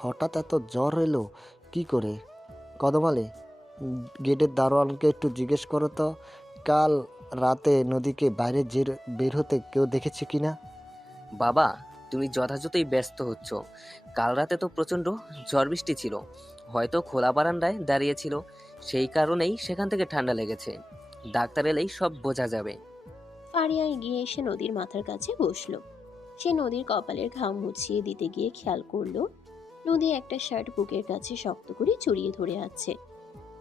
হঠাৎ এত জ্বর এলো কি করে? কদমালে, গেটের দারোয়ানকে একটু জিজ্ঞেস করো তো, কাল রাতে নদীকে বাইরে বের হতে কেউ দেখেছে কিনা। বাবা, তুমি যথাযথই ব্যস্ত হচ্ছ। কাল রাতে তো প্রচণ্ড ঝড় বৃষ্টি ছিল, হয়তো খোলা বারান্দায় দাঁড়িয়েছিল, সেই কারণেই সেখান থেকে ঠান্ডা লেগেছে। ডাক্তার এলেই সব বোঝা যাবে। ফারিয়া এগিয়ে এসে নদীর মাথার কাছে বসলো। সে নদীর কপালের ঘাম মুছিয়ে দিতে গিয়ে খেয়াল করলো নদী একটা শার্ট বুকের কাছে শক্ত করে জড়িয়ে ধরে আছে।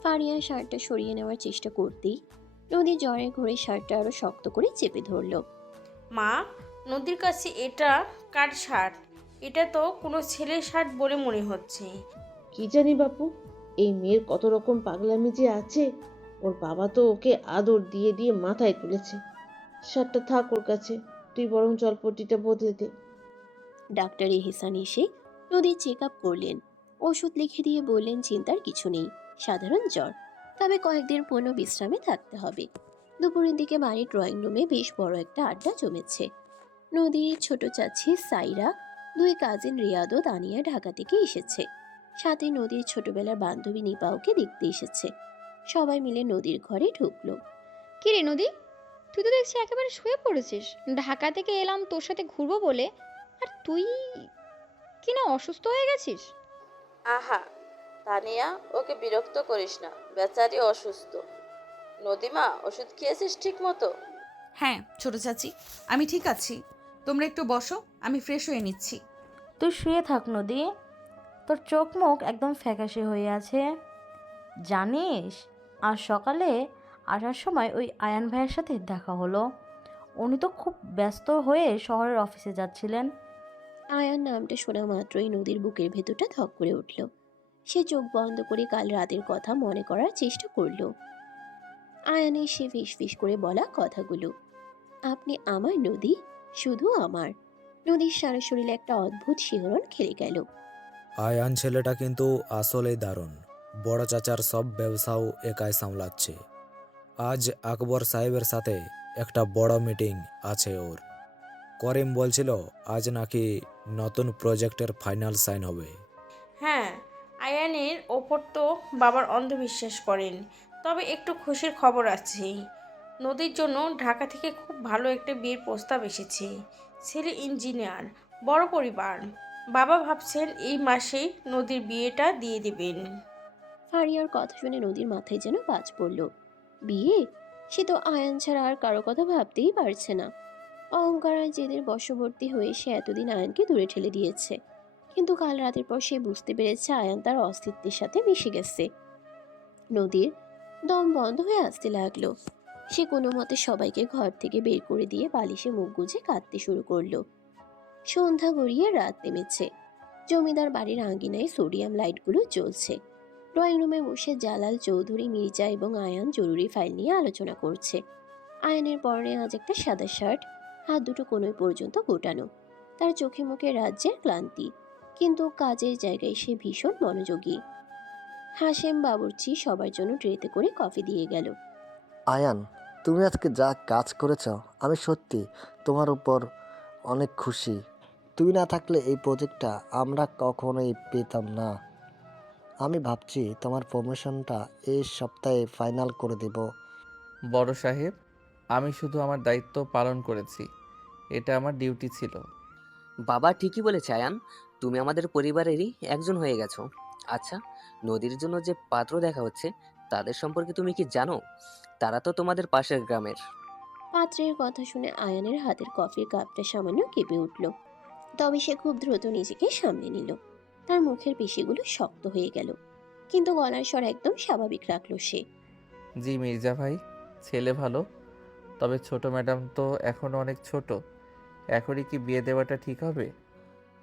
ফারিয়া শার্টটা সরিয়ে নেওয়ার চেষ্টা করতেই নদী জ্বরে ঘুরে শার্টটা আরো শক্ত করে চেপে ধরলো। মা, নদীর কাছে এটা কার শার্ট? এটা তো কোনো ছেলের শার্ট বলে মনে হচ্ছে। কি জানি বাপু, এই মেয়ের কত রকম পাগলামি যে আছে। ওর বাবা তো ওকে আদর দিয়ে দিয়ে মাথায় তুলেছে। শার্টটা থাক ওর কাছে, তুই বরং চলপটিটা বদলে দে। ডাক্তার এহসান এসে নদীর চেক আপ করলেন। ওষুধ লিখে দিয়ে বললেন চিন্তার কিছু নেই, সাধারণ জ্বর, তবে কয়েকদিন পূর্ণ বিশ্রামে থাকতে হবে। দুপুরের দিকে বাড়ির ড্রয়িং রুমে বেশ বড় একটা আড্ডা জমেছে। নদীর ছোট চাচি সাইরা, দুই কাজিন রিয়াদ ও দানিয়া ঢাকা থেকে এসেছে। সাথে নদীর ছোটবেলার বান্ধবী নিপাওকে দেখতে এসেছে। সবাই মিলে নদীর ঘরে ঢুকলো। কি রে নদী, তুই তো দেখছি একেবারে শুয়ে পড়েছিস। ঢাকা থেকে এলাম তোর সাথে ঘুরবো বলে, আর তুই কি না অসুস্থ হয়ে গেছিস? আহা তানিয়া, ওকে বিরক্ত করিস না, বেচারি অসুস্থ। নদীমা, ওষুধ খেয়েছিস ঠিক মতো? হ্যাঁ ছোট চাচি, আমি ঠিক আছি। তোমরা একটু বসো, আমি ফ্রেশ হয়ে নিচ্ছি। তুই শুয়ে থাক নদী, তোর চোখ মুখ একদম ফ্যাকাশে হয়ে আছে। জানিস, আজ সকালে আসার সময় ওই আয়ান ভাইয়ের সাথে দেখা হলো। উনি তো খুব ব্যস্ত হয়ে শহরের অফিসে যাচ্ছিলেন। আয়ান নামটা শোনা মাত্রই নদীর বুকের ভেতরটা ধক করে উঠল। সে চোখ বন্ধ করে কাল রাতের কথা মনে করার চেষ্টা করল। আয়ানের সে ফিস করে বলা কথাগুলো, আপনি আমার নদী, শুধু আমার। নদীর সারা শরীরে একটা অদ্ভুত শিহরণ খেলে গেল। আয়ান ছেলেটা কিন্তু আসলেই দারুণ। বড় চাচার সব ব্যবসাও একাই সামলাচ্ছে। আজ আকবর সাহেবের সাথে একটা বড় মিটিং আছে ওর। করিম বলছিল আজ নাকি নতুন প্রজেক্টের ফাইনাল সাইন হবে। হ্যাঁ, আয়ানের ওপর তো বাবার অন্ধবিশ্বাস করেন, তবে একটু খুশির খবর আছে। নদীর জন্য ঢাকা থেকে খুব ভালো একটা বিয়ের প্রস্তাব এসেছে। ছেলে ইঞ্জিনিয়ার, বড় পরিবার। বাবা ভাবছেন এই মাসেই নদীর বিয়েটা দিয়ে দেবেন। ফারিয়ার কথা শুনে নদীর মাথায় যেন বাজ পড়ল। বিয়ে? সে তো আয়ান ছাড়া আর কারো কথা ভাবতেই পারছে না। অহংকার আর জেদের বশবর্তী হয়ে সে এতদিন আয়ানকে দূরে ঠেলে দিয়েছে, কিন্তু কাল রাতের পর সে বুঝতে পেরেছে আয়ান তার অস্তিত্বের সাথে মিশে গেছে। নদীর দম বন্ধ হয়ে আসতে লাগলো। সে কোনো মতে সবাইকে ঘর থেকে বের করে দিয়ে বালিশে মুখ গুজে কাঁদতে শুরু করলো। সন্ধ্যা গড়িয়ে রাত নেমেছে। জমিদার বাড়ির আঙ্গিনায় সোডিয়াম লাইটগুলো জ্বলছে। ড্রয়িং রুমে বসে জালাল চৌধুরী, মির্জা এবং আয়ান জরুরি ফাইল নিয়ে আলোচনা করছে। আয়ানের পরনে আজ একটা সাদা শার্ট, হাত দুটো কোনোই পর্যন্ত গোটানো। তার চোখে মুখে রাজ্যের ক্লান্তি, কিন্তু কাজের জায়গায় সে ভীষণ মনোযোগী। হাশেম বাবুর্চি সবার জন্য ট্রেতে করে কফি দিয়ে গেল। আয়ান, তুমি আজকে যা কাজ করেছ, আমি সত্যি তোমার উপর অনেক খুশি। তুমি না থাকলে এই প্রজেক্টটা আমরা কখনোই পেতাম না। আমি ভাবছি তোমার প্রমোশনটা এই সপ্তাহে ফাইনাল করে দেব। বড় সাহেব, আমি শুধু আমার দায়িত্ব পালন করেছি, এটা আমার ডিউটি ছিল। বাবা ঠিকই বলেছে আয়ান, তুমি আমাদের পরিবারেরই একজন হয়ে গেছো। আচ্ছা, নদীর জন্য যে পাত্র দেখা হচ্ছে তাদের সম্পর্কে তুমি কি জানো? তারা তো তোমাদের পাশের গ্রামের। পাত্রের কথা শুনে আয়ানের হাতের কফির কাপটা সামান্য কেঁপে উঠল। তবে সে খুব দ্রুত নিজেকে সামলে নিল। তার মুখের পেশিগুলো শক্ত হয়ে গেল, কিন্তু গলার স্বর একদম স্বাভাবিক রাখলো সে। জি মির্জা ভাই, ছেলে ভালো, তবে ছোট ম্যাডাম তো এখনও অনেক ছোট। এখনই কি বিয়ে দেওয়াটা ঠিক হবে?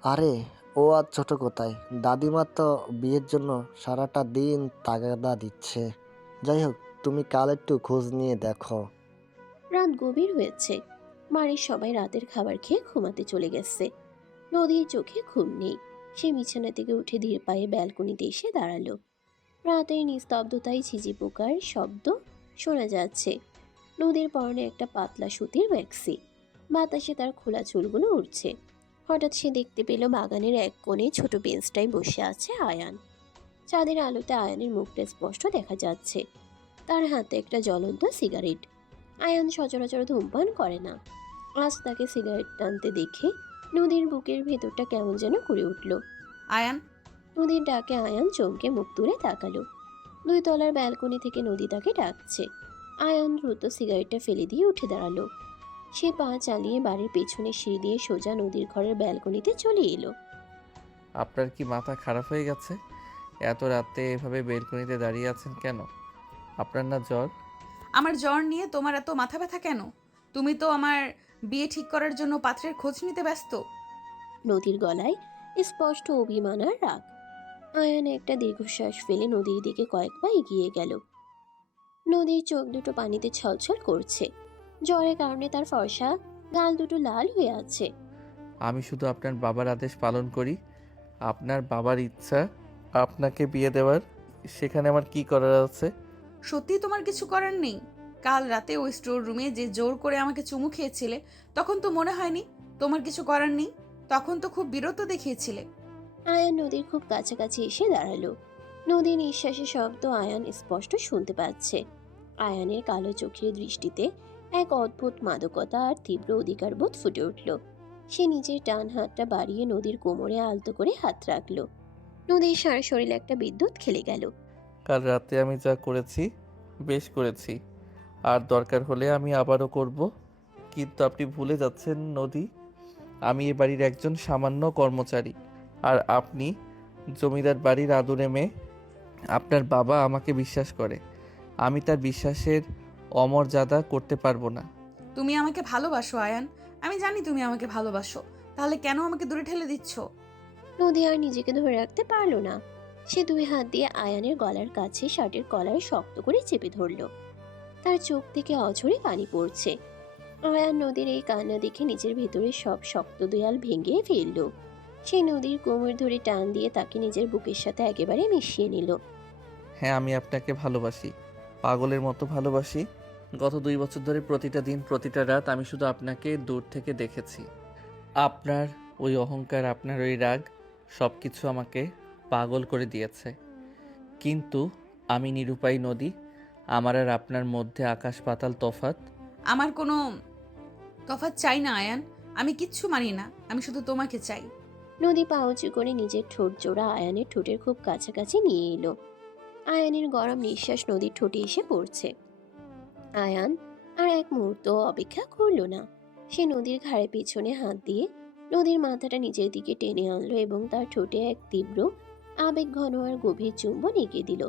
আরে, ও আর ছোট কোথায়, দাদিমা তো বিয়ের জন্য সারাটা দিন তাগাদা দিচ্ছে। যাই হোক, তুমি কাল একটু খোঁজ নিয়ে দেখো। রাত গভীর হয়েছে। বাড়ির সবাই রাতের খাবার খেয়ে ঘুমাতে চলে গেছে। নদীর চোখে ঘুম নেই। সে বিছানা থেকে উঠে ধীর পায়ে ব্যালকনিতে এসে দাঁড়ালো। রাতের নিস্তব্ধতায় ঝিঝি পোকার শব্দ শোনা যাচ্ছে। নদীর পরনে একটা পাতলা সুতির ম্যাক্সি। বাতাসে তার খোলা চুলগুলো উড়ছে। হঠাৎ সে দেখতে পেল বাগানের এক কোণে ছোট বেঞ্চটায় বসে আছে আয়ান। চাঁদের আলোতে আয়ানের মুখটা স্পষ্ট দেখা যাচ্ছে। তার হাতে একটা জ্বলন্ত সিগারেট। আয়ান সচরাচর ধূমপান করে না। আজ তাকে সিগারেট টানতে দেখে নদীর বুকের ভেতরটা কেমন যেন করে উঠল। আয়ান, নদীর ডাকে আয়ান চমকে মুখ তুলে তাকালো। 2 তলার ব্যালকনি থেকে নদী তাকে ডাকছে। আয়ান দ্রুত সিগারেটটা ফেলে দিয়ে উঠে দাঁড়ালো। সে পা চালিয়ে বাড়ির পেছনে সিঁড়ি দিয়ে সোজা নদীর ঘরের ব্যালকনিতে চলে এলো। আপনার কি মাথা খারাপ হয়ে গেছে? এত রাতে এভাবে বেলকনিতে দাঁড়িয়ে আছেন কেন? আপনার না জ্বর? আমার জ্বর নিয়ে তোমার এত মাথা ব্যথা কেন? তুমি তো আমার বিয়ে ঠিক করার জন্য পাত্রের খোঁজ নিতে ব্যস্ত। নদীর গলায় স্পষ্ট অভিমান আর রাগ। আয়ান একটা দীর্ঘশ্বাস ফেলে নদীর দিকে কয়েক পা এগিয়ে গেল। নদীর চোখ দুটো পানিতে ছলছল করছে। জ্বরের কারণে তার ফর্সা গাল দুটো লাল হয়ে আছে। আমি শুধু আপনার বাবার আদেশ পালন করি। আপনার বাবার ইচ্ছা আপনাকে বিয়ে দেওয়ার, সেখানে আমার কি করার আছে? সত্যি তোমার কিছু করার নেই? কাল রাতে ওই স্টোর রুমে যে জোর করে আমাকে চুমু খেয়েছিলে, তখন তো মনে হয়নি তোমার কিছু করার নেই? তখন তো খুব বিরত দেখিয়েছিলে। আয়ান নদীর খুব কাছাকাছি এসে দাঁড়ালো। নদীর নিঃশ্বাসের শব্দ আয়ান স্পষ্ট শুনতে পাচ্ছে। আয়ানের কালো চোখের দৃষ্টিতে এক অদ্ভুত মাদকতা আর তীব্র অধিকারবোধ ফুটে উঠল। সে নিজের ডান হাতটা বাড়িয়ে নদীর কোমরে আলতো করে হাত রাখলো। নদীর সারা শরীরে একটা বিদ্যুৎ খেলে গেল। কাল রাতে আমি যা করেছি বেশ করেছি, আর দরকার হলে আমি আবারও করব। কিন্তু আপনি ভুলে যাচ্ছেন নদী, আমি এ বাড়ির একজন সামান্য কর্মচারী, আর আপনি জমিদার বাড়ির আদুরে মেয়ে। আপনার বাবা আমাকে বিশ্বাস করে, আমি তার বিশ্বাসের অমর্যাদা করতে পারবো না। তুমি আমাকে ভালোবাসো আয়ান, আমি জানি তুমি আমাকে ভালোবাসো, তাহলে কেন আমাকে দূরে ঠেলে দিচ্ছ? নদী আর নিজেকে ধরে রাখতে পারল না। সে 2 হাত দিয়ে আয়ানের গলার কাছে শার্টের কলার শক্ত করে চেপে ধরল। তার চোখ থেকে অঝরে পানি পড়ছে। আয়ান নদীর এই কান্না দেখে নিজের ভেতরে সব শক্ত দেয়াল ভেঙে ফেলল। সে নদীর কোমর ধরে টান দিয়ে তাকে নিজের বুকের সাথে একেবারে মিশিয়ে নিল। হ্যাঁ, আমি আপনাকে ভালোবাসি, পাগলের মতো ভালোবাসি। গত 2 বছর ধরে প্রতিটা দিন প্রতিটা রাত আমি শুধু আপনাকে দূর থেকে দেখেছি। আপনার ওই অহংকার, আপনার ওই রাগ, সব কিছু আমাকে পাগল করে দিয়েছে। কিন্তু আমি নিরুপায় নদী, আমার আর আপনার মধ্যে আকাশ পাতাল তফাত। আমার কোনো তফাৎ চাই না আয়ান, আমি কিচ্ছু মানি না, আমি শুধু তোমাকে চাই। নদী পা উঁচু করে নিজের ঠোঁট জোড়া আয়ানের ঠোঁটের খুব কাছাকাছি নিয়ে এলো। আয়ানের গরম নিঃশ্বাস নদীর ঠোঁটে এসে পড়ছে। আয়ান আর এক মুহূর্ত অপেক্ষা করলো না। সে নদীর ঘাড়ে পেছনে হাত দিয়ে নদীর মাথাটা নিজের দিকে টেনে আনলো এবং তার ঠোঁটে এক তীব্র আবেগ ঘন আর গভীর চুম্বন এঁকে দিল।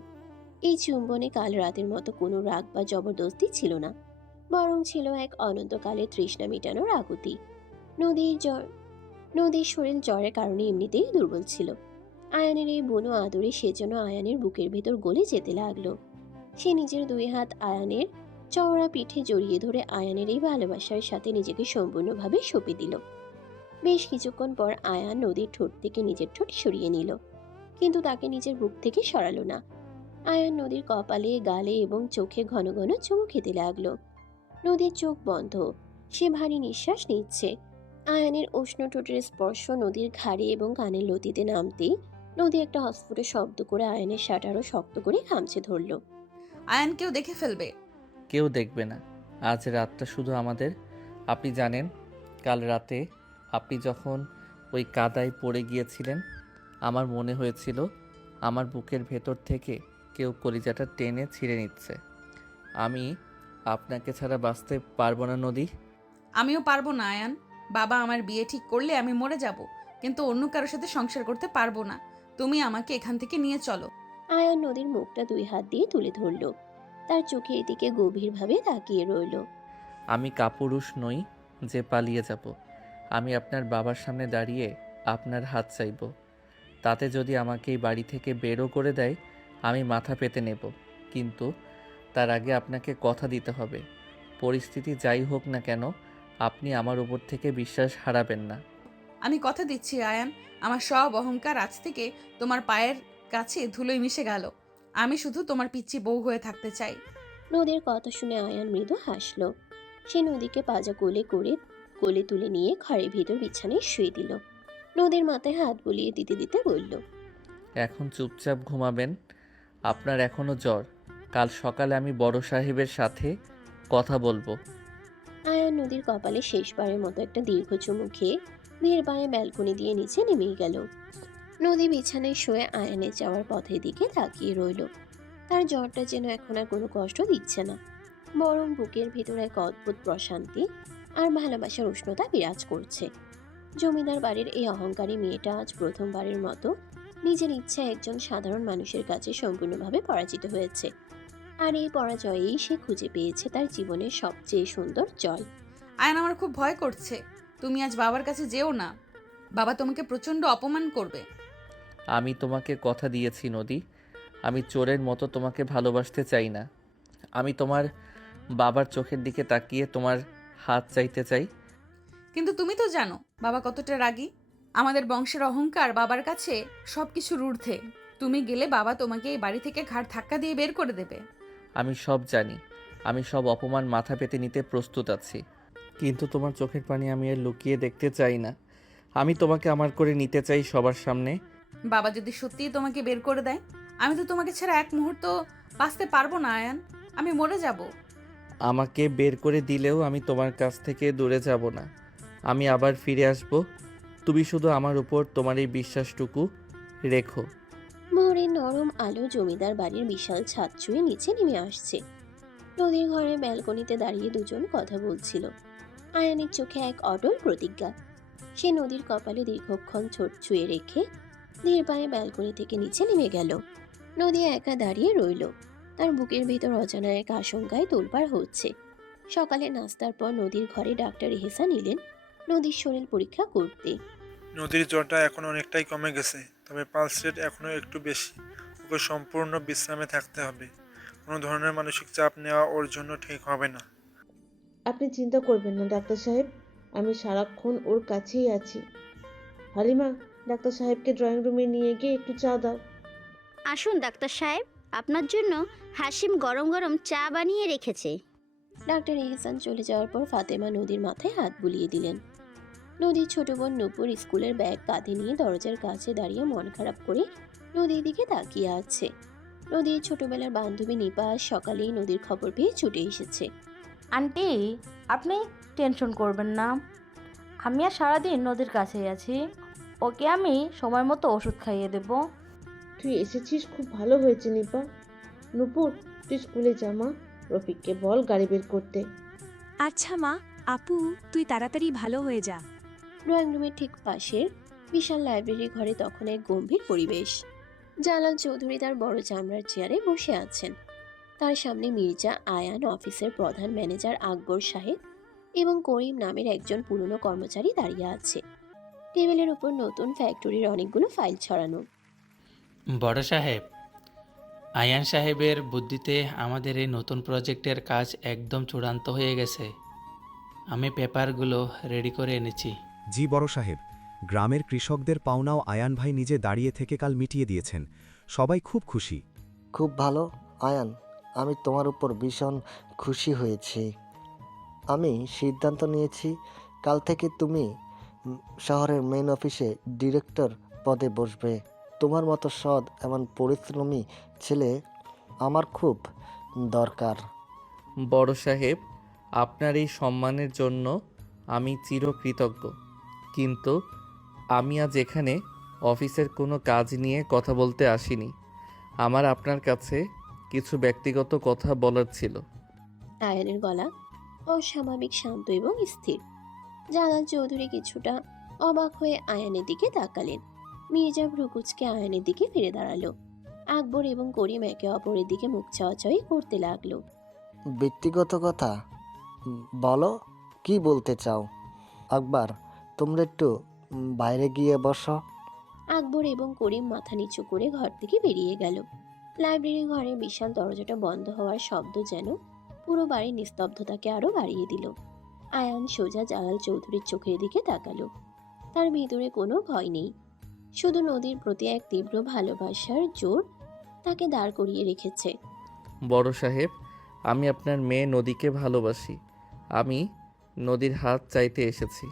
এই চুম্বনে কাল রাতের মতো কোনো রাগ বা জবরদস্তি ছিল না, বরং ছিল এক অনন্তকালের তৃষ্ণা মেটানোর আকুতি। নদীর শরীর জ্বরের কারণে এমনিতেই দুর্বল ছিল। আয়ানের এই বুনো আদরে সে যেন আয়ানের বুকের ভেতর গলে যেতে লাগলো। সে নিজের দুই হাত আয়ানের চওড়া পিঠে জড়িয়ে ধরে আয়ানের এই ভালোবাসার সাথে নিজেকে সম্পূর্ণভাবে সঁপে দিল। বেশ কিছুক্ষণ পর আয়ান নদীর ঠোঁট থেকে নিজের ঠোঁট সরিয়ে নিল, কিন্তু তাকে নিজের বুক থেকে সরালো না। আয়ান নদীর কপালে, গালে এবং চোখে ঘন ঘন চুমু খেতে লাগলো। নদীর চোখ বন্ধ, সে ভারী নিঃশ্বাস নিচ্ছে। আয়ানের উষ্ণ ঠোঁটের স্পর্শ নদীর ঘাড়ে এবং কানের লতিতে নামতেই নদী একটা অস্ফুট শব্দ করে আয়ানের শার্ট আরো শক্ত করে খামচে ধরল। আয়ান কেউ দেখে ফেলবে। কেউ দেখবে না, আজ রাতটা শুধু আমাদের। আপনি জানেন, কাল রাতে আপনি যখন ওই কাদায় পড়ে গিয়েছিলেন, আমার মনে হয়েছিল আমার বুকের ভেতর থেকে কেউ কলিজাটা টেনে ছিঁড়ে নিচ্ছে। আমি আপনাকে ছাড়া বাঁচতে পারবো না নদী। আমিও পারবো না আয়ান। বাবা আমার বিয়ে ঠিক করলে আমি মরে যাব, কিন্তু অন্য কারোর সাথে সংসার করতে পারবো না। তুমি আমাকে এখান থেকে নিয়ে চলো। আয়ান নদীর মুখটা দুই হাত দিয়ে তুলে ধরল, তার চোখে এদিকে গভীরভাবে তাকিয়ে রইল। আমি কাপুরুষ নই যে পালিয়ে যাব। আমি আপনার বাবার সামনে দাঁড়িয়ে আপনার হাত চাইব। তাতে যদি আমাকে এই বাড়ি থেকে বেরও করে দেয়, আমি মাথা পেতে নেব। কিন্তু তার আগে আপনাকে কথা দিতে হবে, পরিস্থিতি যাই হোক না কেন আপনি আমার উপর থেকে বিশ্বাস হারাবেন না। আমি কথা দিচ্ছি আয়ান, আমার সব অহংকার আজ থেকে তোমার পায়ের কাছে ধুলোয় মিশে গেল। আমি শুধু তোমার পিচ্চি বউ হয়ে থাকতে চাই। নদীর কথা শুনে আয়ান মৃদু হাসল। সে নদীকে পাজা কোলে তুলে নিয়ে ঘরের ভিতর বিছানায় শুয়ে দিল। নদীর মাথায় হাত বুলিয়ে দিতে দিতে বলল, এখন চুপচাপ ঘুমাবেন। আপনার এখনো জ্বর, কাল সকালে আমি বড় সাহেবের সাথে কথা বলবো। আয়ান নদীর কপালে শেষবারের মতো একটা দীর্ঘ চুমু খেয়ে ধীর পায়ে ব্যালকনি দিয়ে নিচে নেমে গেল। নদী বিছানায় শুয়ে আয়ানের যাওয়ার পথের দিকে তাকিয়ে রইল। তার জ্বরটা যেন এখন আর কোনো কষ্ট দিচ্ছে না, বরং বুকের ভেতর এক অদ্ভুত প্রশান্তি আর ভালোবাসার উষ্ণতা বিরাজ করছে। জমিদার বাড়ির এই অহংকারী মেয়েটা আজ প্রথমবারের মতো নিজের ইচ্ছায় একজন সাধারণ মানুষের কাছে সম্পূর্ণভাবে পরাজিত হয়েছে। আর এই পরাজয়েই সে খুঁজে পেয়েছে তার জীবনের সবচেয়ে সুন্দর জয়। আয়ান, আমার খুব ভয় করছে। তুমি আজ বাবার কাছে যেও না, বাবা তোমাকে প্রচন্ড অপমান করবে। আমি তোমাকে কথা দিয়েছি নদী, আমি চোরের মতো তোমাকে ভালোবাসতে চাই না। আমি তোমার বাবার চোখের দিকে তাকিয়ে তোমার হাত চাইতে চাই। কিন্তু তুমি তো জানো বাবা কতটা রাগী। আমাদের বংশের অহংকার বাবার কাছে সবকিছুর ঊর্ধ্বে। তুমি গেলে বাবা তোমাকে এই বাড়ি থেকে ঘাড় ধাক্কা দিয়ে বের করে দেবে। আমি সব জানি, আমি সব অপমান মাথা পেতে নিতে প্রস্তুত আছি, কিন্তু তোমার চোখের পানি আমি আর লুকিয়ে দেখতে চাই না। আমি তোমাকে আমার করে নিতে চাই সবার সামনে। বাবা যদি সত্যিই তোমাকে বের করে দেয়, আমি তো তোমাকে ছাড়া এক মুহূর্ত বাঁচতে পারবো না আয়ান, আমি মরে যাব। আমাকে বের করে দিলেও আমি তোমার কাছ থেকে দূরে যাব না, আমি আবার ফিরে আসব। তুমি শুধু আমার উপর তোমার এই বিশ্বাসটুকু রেখো। ভোরের নরম আলো জমিদার বাড়ির বিশাল ছাদ ছুঁয়ে নিচে নেমে আসছে। নদীর ঘরে ব্যালকনিতে দাঁড়িয়ে দুজন কথা বলছিল। আয়ানের চোখে এক অটল প্রতিজ্ঞা। সে নদীর কপালে দীর্ঘক্ষণ ছোট ছুঁয়ে রেখে ধীর পায়ে ব্যালকনি থেকে নিচে নেমে গেল। নদী একা দাঁড়িয়ে রইল, তার বুকের ভেতর অজানা এক আশঙ্কায় তোলপাড় হচ্ছে। সকালে নাস্তার পর নদীর ঘরে ডাক্তার এহসান এলেন নদীর শরীর পরীক্ষা করতে। নদীর জ্বরটা এখন অনেকটাই কমে গেছে, তবে পালস রেট এখনও একটু বেশি। ওকে সম্পূর্ণ বিশ্রামে থাকতে হবে। কোনো ধরনের মানসিক চাপ নেওয়া ওর জন্য ঠিক হবে না। আপনি চিন্তা করবেন না ডাক্তার সাহেব, আমি সারাক্ষণ ওর কাছেই আছি। হালিমা, ডাক্তার সাহেবকে ড্রয়িং রুমে নিয়ে গিয়ে একটু চা দাও। আসুন ডাক্তার সাহেব, আপনার জন্য হাসিম গরম গরম চা বানিয়ে রেখেছে। ডাক্তার এহসান চলে যাওয়ার পর ফাতেমা নদীর মাথায় হাত বুলিয়ে দিলেন। নদীর ছোট বোন নূপুর স্কুলের ব্যাগ কাঁধে নিয়ে দরজার কাছে দাঁড়িয়ে মন খারাপ করে নদীর দিকে তাকিয়ে আছে। নদীর ছোটবেলার বান্ধবী নিপা আজ সকালেই নদীর খবর পেয়ে ছুটে এসেছে। আন্টি, আপনি টেনশন করবেন না, আমি আর সারাদিন নদীর কাছেই আছি। ওকে আমি সময় মতো ওষুধ খাইয়ে দেব। তুই এসেছিস, খুব ভালো হয়েছে নিপা। নুপুর, তুই স্কুলে যা মা। রফিককে বল গাড়ি বের করতে। আচ্ছা মা, আপু তুই তাড়াতাড়ি ভালো হয়ে যা। ড্রয়িং রুমের ঠিক পাশের বিশাল লাইব্রেরি ঘরে তখন এক গম্ভীর পরিবেশ। জালাল চৌধুরী তার বড় চামড়ার চেয়ারে বসে আছেন। তার সামনে মির্জা, আয়ান, অফিসের প্রধান ম্যানেজার আকবর সাহেব এবং করিম নামের একজন পুরনো কর্মচারী দাঁড়িয়ে আছে। টেবিলের উপর নতুন ফ্যাক্টরির অনেকগুলো ফাইল ছড়ানো। বড় সাহেব, আয়ান সাহেবের বুদ্ধিতে আমাদের এই নতুন প্রজেক্টের কাজ একদম চূড়ান্ত হয়ে গেছে। আমি পেপারগুলো রেডি করে এনেছি। জি বড় সাহেব, গ্রামের কৃষকদের পাওনাও আয়ান ভাই নিজে দাঁড়িয়ে থেকে কাল মিটিয়ে দিয়েছেন। সবাই খুব খুশি। খুব ভালো আয়ান, আমি তোমার উপর ভীষণ খুশি হয়েছি। আমি সিদ্ধান্ত নিয়েছি কাল থেকে তুমি শহরের মেইন অফিসে ডিরেক্টর পদে বসবে। তোমার মতো সৎ এমন পরিশ্রমী ছেলে আমার খুব দরকার। বড় সাহেব, আপনার এই সম্মানের জন্য আমি চিরকৃতজ্ঞ, কিন্তু আমি আজ এখানে অফিসের কোনো কাজ নিয়ে কথা বলতে আসিনি। আমার আপনার কাছে কিছু ব্যক্তিগত কথা বলার ছিল। আয়ানের গলা অস্বাভাবিক শান্ত এবং স্থির। জালাল চৌধুরী কিছুটা অবাক হয়ে আয়ানের দিকে তাকালেন। মির্জা ভ্রুকুচকে আয়ানের দিকে ফিরে দাঁড়ালো। আকবর এবং করিম একে অপরের দিকে মুখ চাওয়াচাওয়ি করতে লাগলো। ব্যক্তিগত কথা বলো, কি বলতে চাও? আকবর, তোমরা একটু বাইরে গিয়ে বসো। আকবর এবং করিম মাথা নিচু করে ঘর থেকে বেরিয়ে গেল। লাইব্রেরি ঘরে বিশাল দরজাটা বন্ধ হওয়ার শব্দ যেন পুরো বাড়ির নিস্তব্ধতাকে আরো বাড়িয়ে দিল। আয়ান সোজা জালাল চৌধুরীর চোখের দিকে তাকালো। তার ভিতরে কোনো ভয় নেই, শুধু নদীর প্রতি এক তীব্র ভালোবাসার জোর তাকে দাঁড় করিয়ে রেখেছে। বড় সাহেব, আমি আপনার মেয়ে নদীকে ভালোবাসি। আমি নদীর হাত চাইতে এসেছি।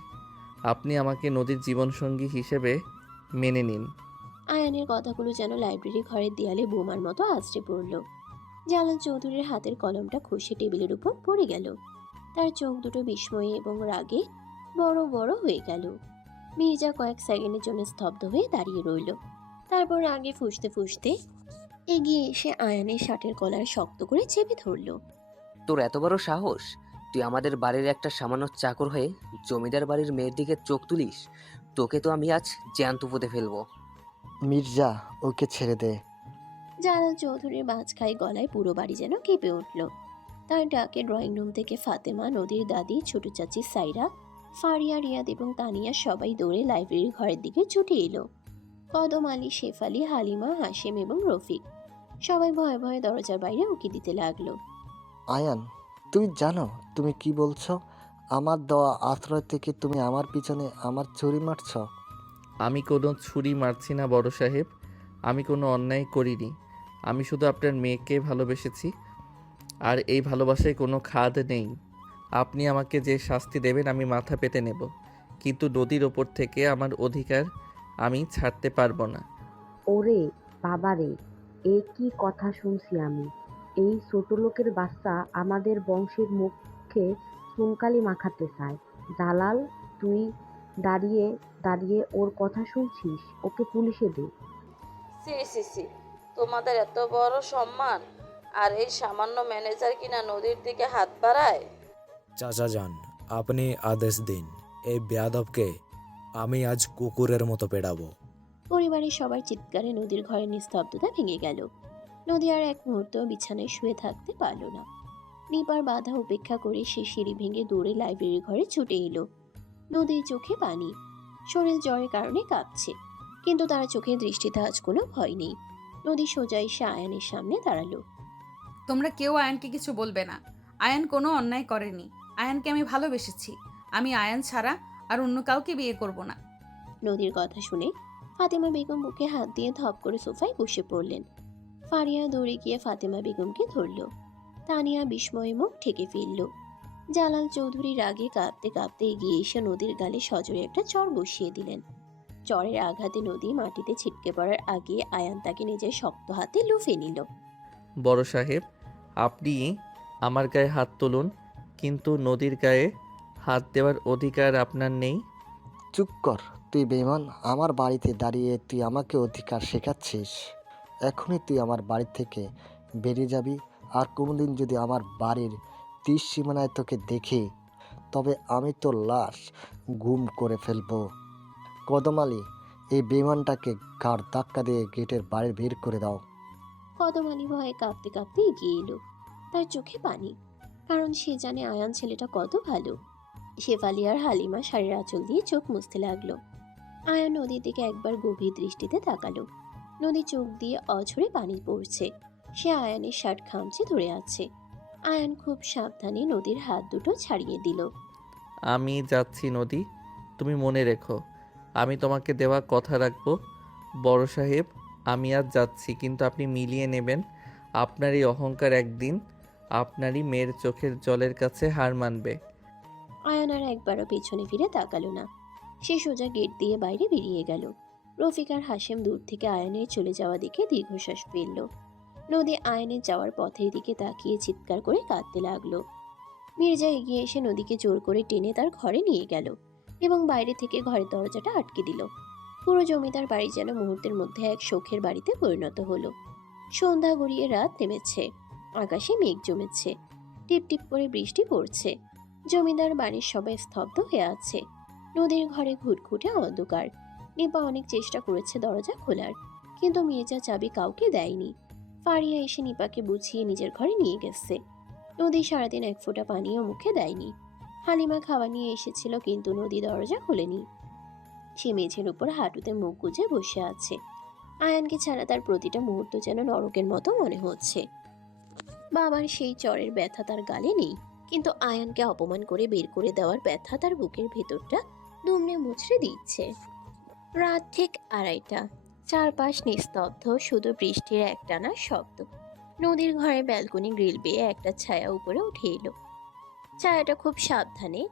আপনি আমাকে নদীর জীবনসঙ্গী হিসেবে মেনে নিন। আয়ানের কথাগুলো যেন লাইব্রেরি ঘরের দেয়ালে বোমার মতো আছড়ে পড়ল। জালাল চৌধুরীর হাতের কলমটা খসে টেবিলের উপর পড়ে গেল। তার চোখ দুটো বিস্ময়ে এবং রাগে বড় বড় হয়ে গেল। মির্জা কয়েক সেকেন্ডের জন্য স্তব্ধ হয়ে দাঁড়িয়ে রইল। তারপর রাগে ফুঁসতে ফুঁসতে এগিয়ে এসে আয়ানের শার্টের কলার শক্ত করে চেপে ধরল। তোর এত বড় সাহস, তুই আমাদের বাড়ির একটা সামান্য চাকর হয়ে জমিদার বাড়ির মেয়ের দিকে চোখ তুলিস? তোকে তো আমি আজ জ্যান্ত পুঁতে ফেলবো। মির্জা, ওকে ছেড়ে দে। জালাল চৌধুরীর বাজখাই গলায় পুরো বাড়ি যেন কেঁপে উঠল। তার ডাকে ড্রয়িং রুম থেকে ফাতেমা, নদীর দাদি, ছোট চাচি সাইরা, ফারিয়া, রিয়াদ এবং তানিয়া সবাই দৌড়ে লাইব্রেরির ঘরের দিকে ছুটে এলো। কদম আলী, শেফালি, হালিমা, হাসিম এবং রফিক সবাই ভয়ে ভয়ে দরজার বাইরে উকি দিতে লাগলো। আয়ান, তুই জানো তুমি কি বলছো? আমার দেওয়া আশ্রয় থেকে তুমি আমার পিছনে আমার ছুরি মারছ। আমি কোনো ছুরি মারছি না বড় সাহেব, আমি কোনো অন্যায় করিনি। আমি শুধু আপনার মেয়েকে ভালোবেসেছি, আর এই ভালোবাসায় কোনো খাদ নেই। আপনি আমাকে যে শাস্তি দেবেন আমি মাথা পেতে নেব, কিন্তু নদীর ওপর থেকে আমার অধিকার আমি ছাড়তে পারবো না। ওরে বাবারে, এ কি কথা শুনছি আমি! এই ছোট লোকের বাচ্চা আমাদের বংশের মুখে চুনকালি মাখাতে চায়। জালাল, তুই দাঁড়িয়ে দাঁড়িয়ে ওর কথা শুনছিস? ওকে পুলিশে দে। সি সি সি, তোমাদের এত বড় সম্মান, আর এই সামান্য ম্যানেজার কিনা নদীর দিকে হাত বাড়ায়? চাচা যান, আপনি আদেশ দিন। এই বেয়াদবকে আমি আজ কুকুরের মতো পেড়াবো। পরিবারের সবার চিৎকারে নদীর ঘরের নিস্তব্ধতা ভেঙে গেল। নদী আর এক মুহূর্ত বিছানায় শুয়ে থাকতে পারল না। নিপার বাধা উপেক্ষা করে সে সিঁড়ি ভেঙে দৌড়ে লাইব্রেরির ঘরে ছুটে এলো। নদীর চোখে পানি, শরীর জ্বরের কারণে কাঁপছে, কিন্তু তার চোখে দৃষ্টিতে আজ কোনো ভয় নেই। নদী সোজা এসে আয়ানের সামনে দাঁড়ালো। তোমরা কেউ আয়ানকে কিছু বলবে না। আয়ান কোনো অন্যায় করেনি। আয়ানকে আমি ভালোবেসেছি। আমি আয়ান ছাড়া আর অন্য কাউকে বিয়ে করব না। নদীর কথা শুনে ফাতেমা বেগম বুকে হাত দিয়ে ধপ করে সোফায় বসে পড়লেন। ফারিয়া দৌড়ে গিয়ে ফাতেমা বেগমকে ধরল। তানিয়া বিস্ময়ে মুখ ঠেকে ফেলল। জালাল চৌধুরী রাগে কাঁপতে কাঁপতে এগিয়ে এসে নদীর গালে সজোরে একটা চর বসিয়ে দিলেন। চরের আঘাতে নদী মাটিতে ছিটকে পড়ার আগে আয়ান তাকে নিজের শক্ত হাতে লুফে নিল। বড় সাহেব, আপনি আমার গায়ে হাত তুলুন, কিন্তু নদীর গায়ে হাত দেওয়ার অধিকার আপনার নেই। চুপ কর, তুই বেঈমান। আমার বাড়িতে দাঁড়িয়ে তুই আমাকে অধিকার শেখাচ্ছিস? এখনই তুই আমার বাড়ি থেকে বেরিয়ে যাবি। আর কোনোদিন যদি আমার বাড়ির তীর সীমানায় তোকে দেখি, তবে আমি তোর লাশ গুম করে ফেলবো। কদম আলী, এই বেঈমানটাকে ঘাড় ধাক্কা দিয়ে গেটের বাইরে বের করে দাও। কদম আলী ভয়ে কাঁপতে কাঁপতে এগিয়ে এলো। তার চোখে পানি, কারণ সে জানে আয়ান ছেলেটা কত ভালো। শেফালি আর হালিমা শাড়ির আঁচল দিয়ে চোখ মুছতে লাগলো। আয়ান নদীর দিকে একবার গভীর দৃষ্টিতে তাকালো। নদী চোখ দিয়ে অঝরে পানি পড়ছে। সে আয়ানের শার্ট খামচে ধরে আছে। আয়ান খুব সাবধানে নদীর হাত দুটো ছাড়িয়ে দিল। আমি যাচ্ছি নদী, তুমি মনে রেখো আমি তোমাকে দেওয়া কথা রাখবো। বড় সাহেব, আমি আজ যাচ্ছি, কিন্তু আপনি মিলিয়ে নেবেন। আপনার এই অহংকার একদিন আপনারই মেয়ের চোখের জলের কাছে হার মানবে। আয়ান আর একবারও পেছনে ফিরে তাকালো না। সে সোজা গেট দিয়ে বাইরে বেরিয়ে গেল। রফিক আর হাশেম দূর থেকে আয়ানের চলে যাওয়া দেখে দীর্ঘশ্বাস ফেলল। নদী আয়ানের যাওয়ার পথের দিকে তাকিয়ে চিৎকার করে কাঁদতে লাগলো। মির্জা এগিয়ে এসে নদীকে জোর করে টেনে তার ঘরে নিয়ে গেল এবং বাইরে থেকে ঘরের দরজাটা আটকে দিল। পুরো জমিদার বাড়ি যেন মুহূর্তের মধ্যে এক শোকের বাড়িতে পরিণত হলো। সন্ধ্যা গড়িয়ে রাত নেমেছে। আকাশে মেঘ জমেছে। টিপ টিপ করে বৃষ্টি পড়ছে। জমিদার বাড়ির সবাই স্তব্ধ হয়ে আছে। নদীর ঘরে ঘুটঘুটে অন্ধকার। নিপা অনেক চেষ্টা করেছে দরজা খোলার, কিন্তু মির্জা চাবি কাউকে দেয়নি। ফারিয়া এসে নিপাকে বুঝিয়ে নিজের ঘরে নিয়ে গেছে। নদী সারাদিন এক ফোঁটা পানিও মুখে দেয়নি। হালিমা খাওয়া নিয়ে এসেছিল, কিন্তু নদী দরজা খোলেনি। সে মেঝের উপর হাঁটুতে মুখ গুজে বসে আছে। আয়ানকে ছাড়া তার প্রতিটা মুহূর্ত যেন নরকের মতো মনে হচ্ছে। বাবার সেই চরের ব্যথা তার গালে নেই, কিন্তু আয়ানকে অপমান করে বের করে দেওয়ার ব্যথা তার বুকের ভেতরটা দুমড়ে মুচড়ে দিচ্ছে। রাত ঠিক 2:30। চারপাশ নিস্তব্ধ, শুধু বৃষ্টির একটানা শব্দ। নদীর ঘরে ব্যালকনি গ্রিল বেয়ে একটা ছায়া উপরে উঠে এলো। ছায়াটা খুব সাবধানে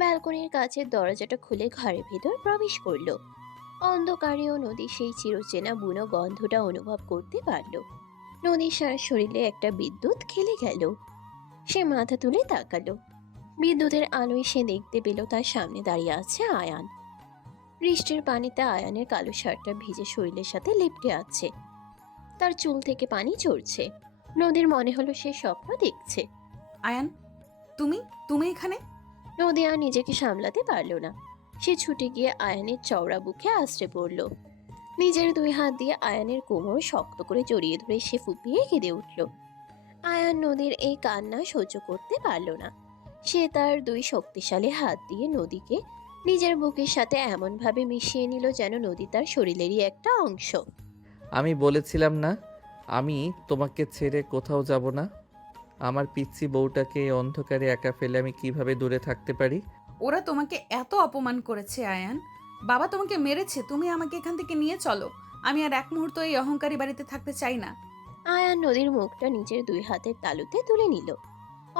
ব্যালকনির কাছে দরজাটা খুলে ঘরের ভেতর প্রবেশ করলো। অন্ধকারেও নদী সেই চিরচেনা বুনো গন্ধটা অনুভব করতে পারল। নদীর সারা শরীরে একটা বিদ্যুৎ খেলে গেল। সে মাথা তুলে তাকালো। বিদ্যুতের আলোয় সে দেখতে পেল তার সামনে দাঁড়িয়ে আছে আয়ান। বৃষ্টির পানিতে আয়ানের কালো শার্টটা ভিজে শরীরের সাথে লেপ্টে আছে। তার চুল থেকে পানি ঝরছে। নদীর মনে হলো সে স্বপ্ন দেখছে। আয়ান, তুমি তুমি এখানে? নদী আর নিজেকে সামলাতে পারল না। সে ছুটে গিয়ে আয়ানের চওড়া বুকে আশ্রে পড়ল। নিজের 2 হাত দিয়ে আয়ানের কোমর শক্ত করে জড়িয়ে ধরে সে ফুপিয়ে কেঁদে উঠল। আয়ান নদীর এই কান্না সহ্য করতে পারল না। সে তার 2 শক্তিশালী হাত দিয়ে নদীকে নিজের বুকের সাথে এমনভাবে মিশিয়ে নিল যেন নদী তার শরীরেরই একটা অংশ। আমি বলেছিলাম না আমি তোমাকে ছেড়ে কোথাও যাব না। আমার পিচ্চি বউটাকে এই অন্ধকারে একা ফেলে আমি কিভাবে দূরে থাকতে পারি? ওরা তোমাকে এত অপমান করেছে আয়ান, বাবা তোমাকে মেরেছে, তুমি আমাকে এখান থেকে নিয়ে চলো। আমি আর এক মুহূর্ত এই অহংকারী বাড়িতে থাকতে চাই না। আয়ান নদীর মুখটা নিজের 2 হাতের তালুতে তুলে নিল।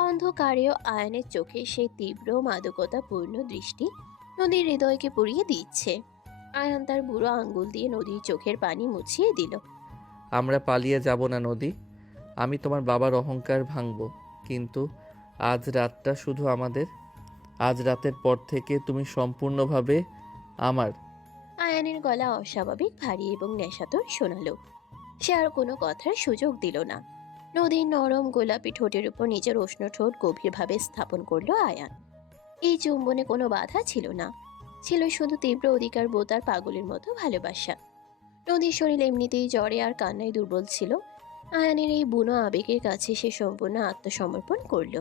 অন্ধকারেও আয়ানের চোখে সেই তীব্র মাদকতাপূর্ণ দৃষ্টি নদীর হৃদয়কে পুড়িয়ে দিচ্ছে। আয়ান তার বুড়ো আঙ্গুল দিয়ে নদীর চোখের পানি মুছিয়ে দিল। আমরা পালিয়ে যাব না নদী, আমি তোমার বাবার অহংকার ভাঙব, কিন্তু আজ রাতটা শুধু আমাদের। আজ রাতের পর থেকে তুমি সম্পূর্ণভাবে আমার। আয়ানের গলা অস্বাভাবিক ভারী এবং নেশাতুর শোনালো। সে আর কোনো কথার সুযোগ দিল না। নদীর নরম গোলাপি ঠোঁটের উপর নিজের উষ্ণ ঠোঁট গভীরভাবে স্থাপন করলো আয়ান। এই চুম্বনে কোনো বাধা ছিল না, ছিল শুধু তীব্র অধিকার বোধ আর পাগলের মতো ভালোবাসা। নদীর শরীর এমনিতেই জ্বরে আর কান্নায় দুর্বল ছিল। আয়ানের এই বুনো আবেগের কাছে সে সম্পূর্ণ আত্মসমর্পণ করলো।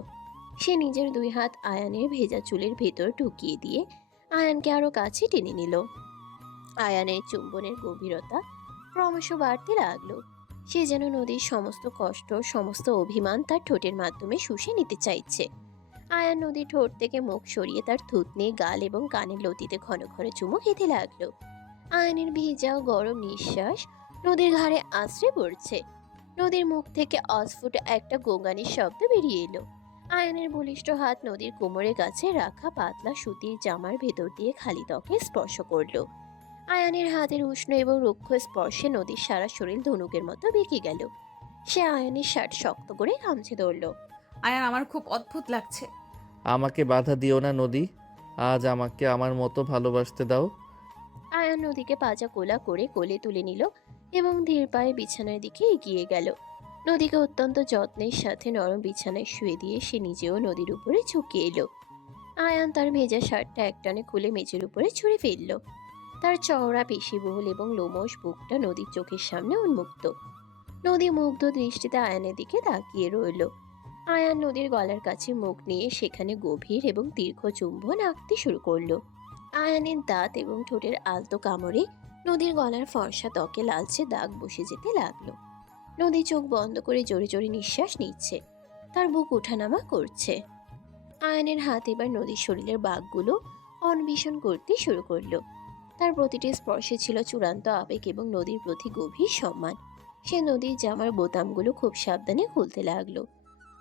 সে নিজের 2 হাত আয়ানের ভেজা চুলের ভেতর ঢুকিয়ে দিয়ে আয়ানকে আরো কাছে টেনে নিল। আয়ানের চুম্বনের গভীরতা ক্রমশ বাড়তে লাগলো। সে যেন নদীর সমস্ত কষ্ট, সমস্ত অভিমান তার ঠোঁটের মাধ্যমে শুষে নিতে চাইছে। আয়ান নদীর ঠোঁট থেকে মুখ সরিয়ে তার থুতনি, গাল এবং কানের লতিতে ঘন ঘন চুমু খেতে লাগলো। আয়ানের ভেজা গরম নিঃশ্বাস নদীর ঘাড়ে আশ্রে পড়ছে। নদীর মুখ থেকে অস্ফুট একটা গোঙানির শব্দ বেরিয়ে এলো। আয়ানের বলিষ্ঠ হাত নদীর কোমরের কাছে রাখা পাতলা সুতির জামার ভেতর দিয়ে খালি ত্বকে স্পর্শ করলো। আয়ানের হাতের উষ্ণ এবং রুক্ষ স্পর্শে নদীর সারা শরীর ধনুকের মতো বেঁকে গেল। সে আয়ানের শার্ট শক্ত করে খামচে ধরল। আয়ান, আমার খুব অদ্ভুত লাগছে। আমাকে বাধা দিও না নদী, আজ আমাকে আমার মতো ভালোবাসতে দাও। আয়ান নদীকে পাজা কোলা করে কোলে তুলে নিল এবং ধীর পায়ে বিছানার দিকে এগিয়ে গেল। নদীকে অত্যন্ত যত্নের সাথে নরম বিছানায় শুয়ে দিয়ে সে নিজেও নদীর উপরে ঝুঁকে এলো। আয়ান তার ভেজা শার্টটা একটানে খুলে মেঝের উপরে ছুঁড়ে ফেলল। তার চওড়া পেশিবহুল এবং লোমশ বুকটা নদীর চোখের সামনে উন্মুক্ত। নদী মুগ্ধ দৃষ্টিতে আয়ানের দিকে তাকিয়ে রইল। আয়ান নদীর গলার কাছে মুখ নিয়ে সেখানে গভীর এবং দীর্ঘ চুম্বন আঁকতে শুরু করলো। আয়ানের দাঁত এবং ঠোঁটের আলতো কামড়ে নদীর গলার ফর্সা ত্বকে লালচে দাগ বসে যেতে লাগলো। নদী চোখ বন্ধ করে জোরে জোরে নিঃশ্বাস নিচ্ছে, তার বুক ওঠানামা করছে। আয়ানের হাত এবার নদীর শরীরের বাঁকগুলো অন্বেষণ করতে শুরু করলো। তার প্রতিটি স্পর্শে ছিল চূড়ান্ত আবেগ এবং নদীর প্রতি গভীর সম্মান। সে নদীর জামার বোতামগুলো খুব সাবধানে খুলতে লাগলো।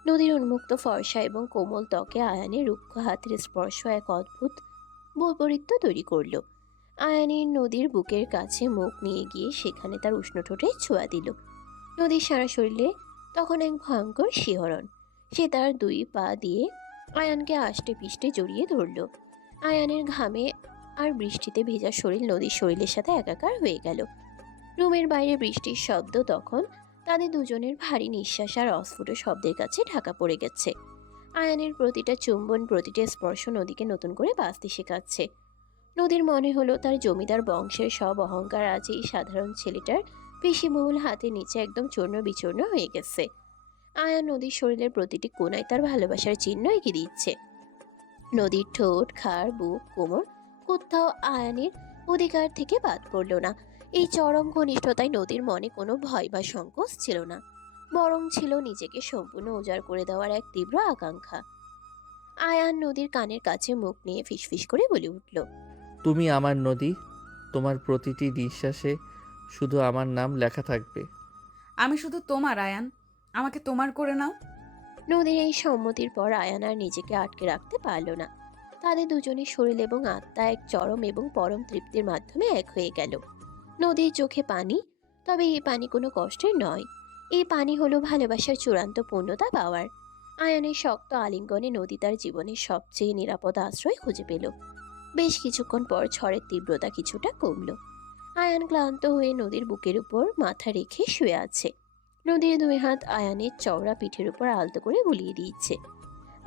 নদীর উন্মুক্ত ফর্সা এবং কোমল ত্বকে আয়ানের রুক্ষ হাতের স্পর্শ এক অদ্ভুত বৈপরীত্য তৈরি করলো। আয়ানের নদীর বুকের কাছে মুখ নিয়ে গিয়ে সেখানে তার উষ্ণ ঠোঁটে ছোঁয়া দিল। নদীর সারা শরীরে তখন এক ভয়ঙ্কর শিহরণ। সে তার দুই পা দিয়ে আয়ানকে আষ্টে পিষ্টে জড়িয়ে ধরল। আয়ানের ঘামে আর বৃষ্টিতে ভেজা শরীর নদীর শরীরের সাথে একাকার হয়ে গেল। রুমের বাইরে বৃষ্টির শব্দ তখন তাদের দুজনের ভারী নিঃশ্বাস আর অস্ফুট শব্দের কাছে ঢাকা পড়ে গেছে। আয়ানের প্রতিটা চুম্বন, প্রতিটা স্পর্শ নদীকে নতুন করে বাঁচতে শেখাচ্ছে। নদীর মনে হলো তার জমিদার বংশের সব অহংকার আজ এই সাধারণ ছেলেটার পেশিবহুল হাতের নিচে একদম চূর্ণ বিচূর্ণ হয়ে গেছে। আয়ান নদীর শরীরের প্রতিটি কোণায় তার ভালোবাসার চিহ্ন এঁকে দিচ্ছে। নদীর ঠোঁট, ঘাড়, বুক, কোমর কোথাও আয়ানের অধিকার থেকে বাদ পড়ল না। এই চরম ঘনিষ্ঠতায় নদীর মনে কোনো ভয় বা সংকোচ ছিল না, বরং ছিল নিজেকে সম্পূর্ণ উজাড় করে দেওয়ার এক তীব্র আকাঙ্ক্ষা। আয়ান নদীর কানের কাছে মুখ নিয়ে ফিসফিস করে বলে উঠল, তুমি আমার নদী, তোমার প্রতিটি নিঃশ্বাসে শুধু আমার নাম লেখা থাকবে। আমি শুধু তোমার আয়ান, আমাকে তোমার করে নাও। নদীর এই সম্মতির পর আয়ান আর নিজেকে আটকে রাখতে পারল না। তাদের দুজনের শরীর এবং আত্মা এক চরম এবং পরম তৃপ্তির মাধ্যমে এক হয়ে গেল। নদীর চোখে পানি, তবে এই পানি কোনো কষ্টের নয়। এই পানি হলো ভালোবাসার চূড়ান্ত পূর্ণতা পাওয়ার। আয়ানের শক্ত আলিঙ্গনে নদী তার জীবনের সবচেয়ে নিরাপদ আশ্রয় খুঁজে পেল। বেশ কিছুক্ষণ পর ঝড়ের তীব্রতা কিছুটা কমল। আয়ান ক্লান্ত হয়ে নদীর বুকের উপর মাথা রেখে শুয়ে আছে। নদীর দুই হাত আয়ানের চওড়া পিঠের উপর আলতো করে বুলিয়ে দিচ্ছে।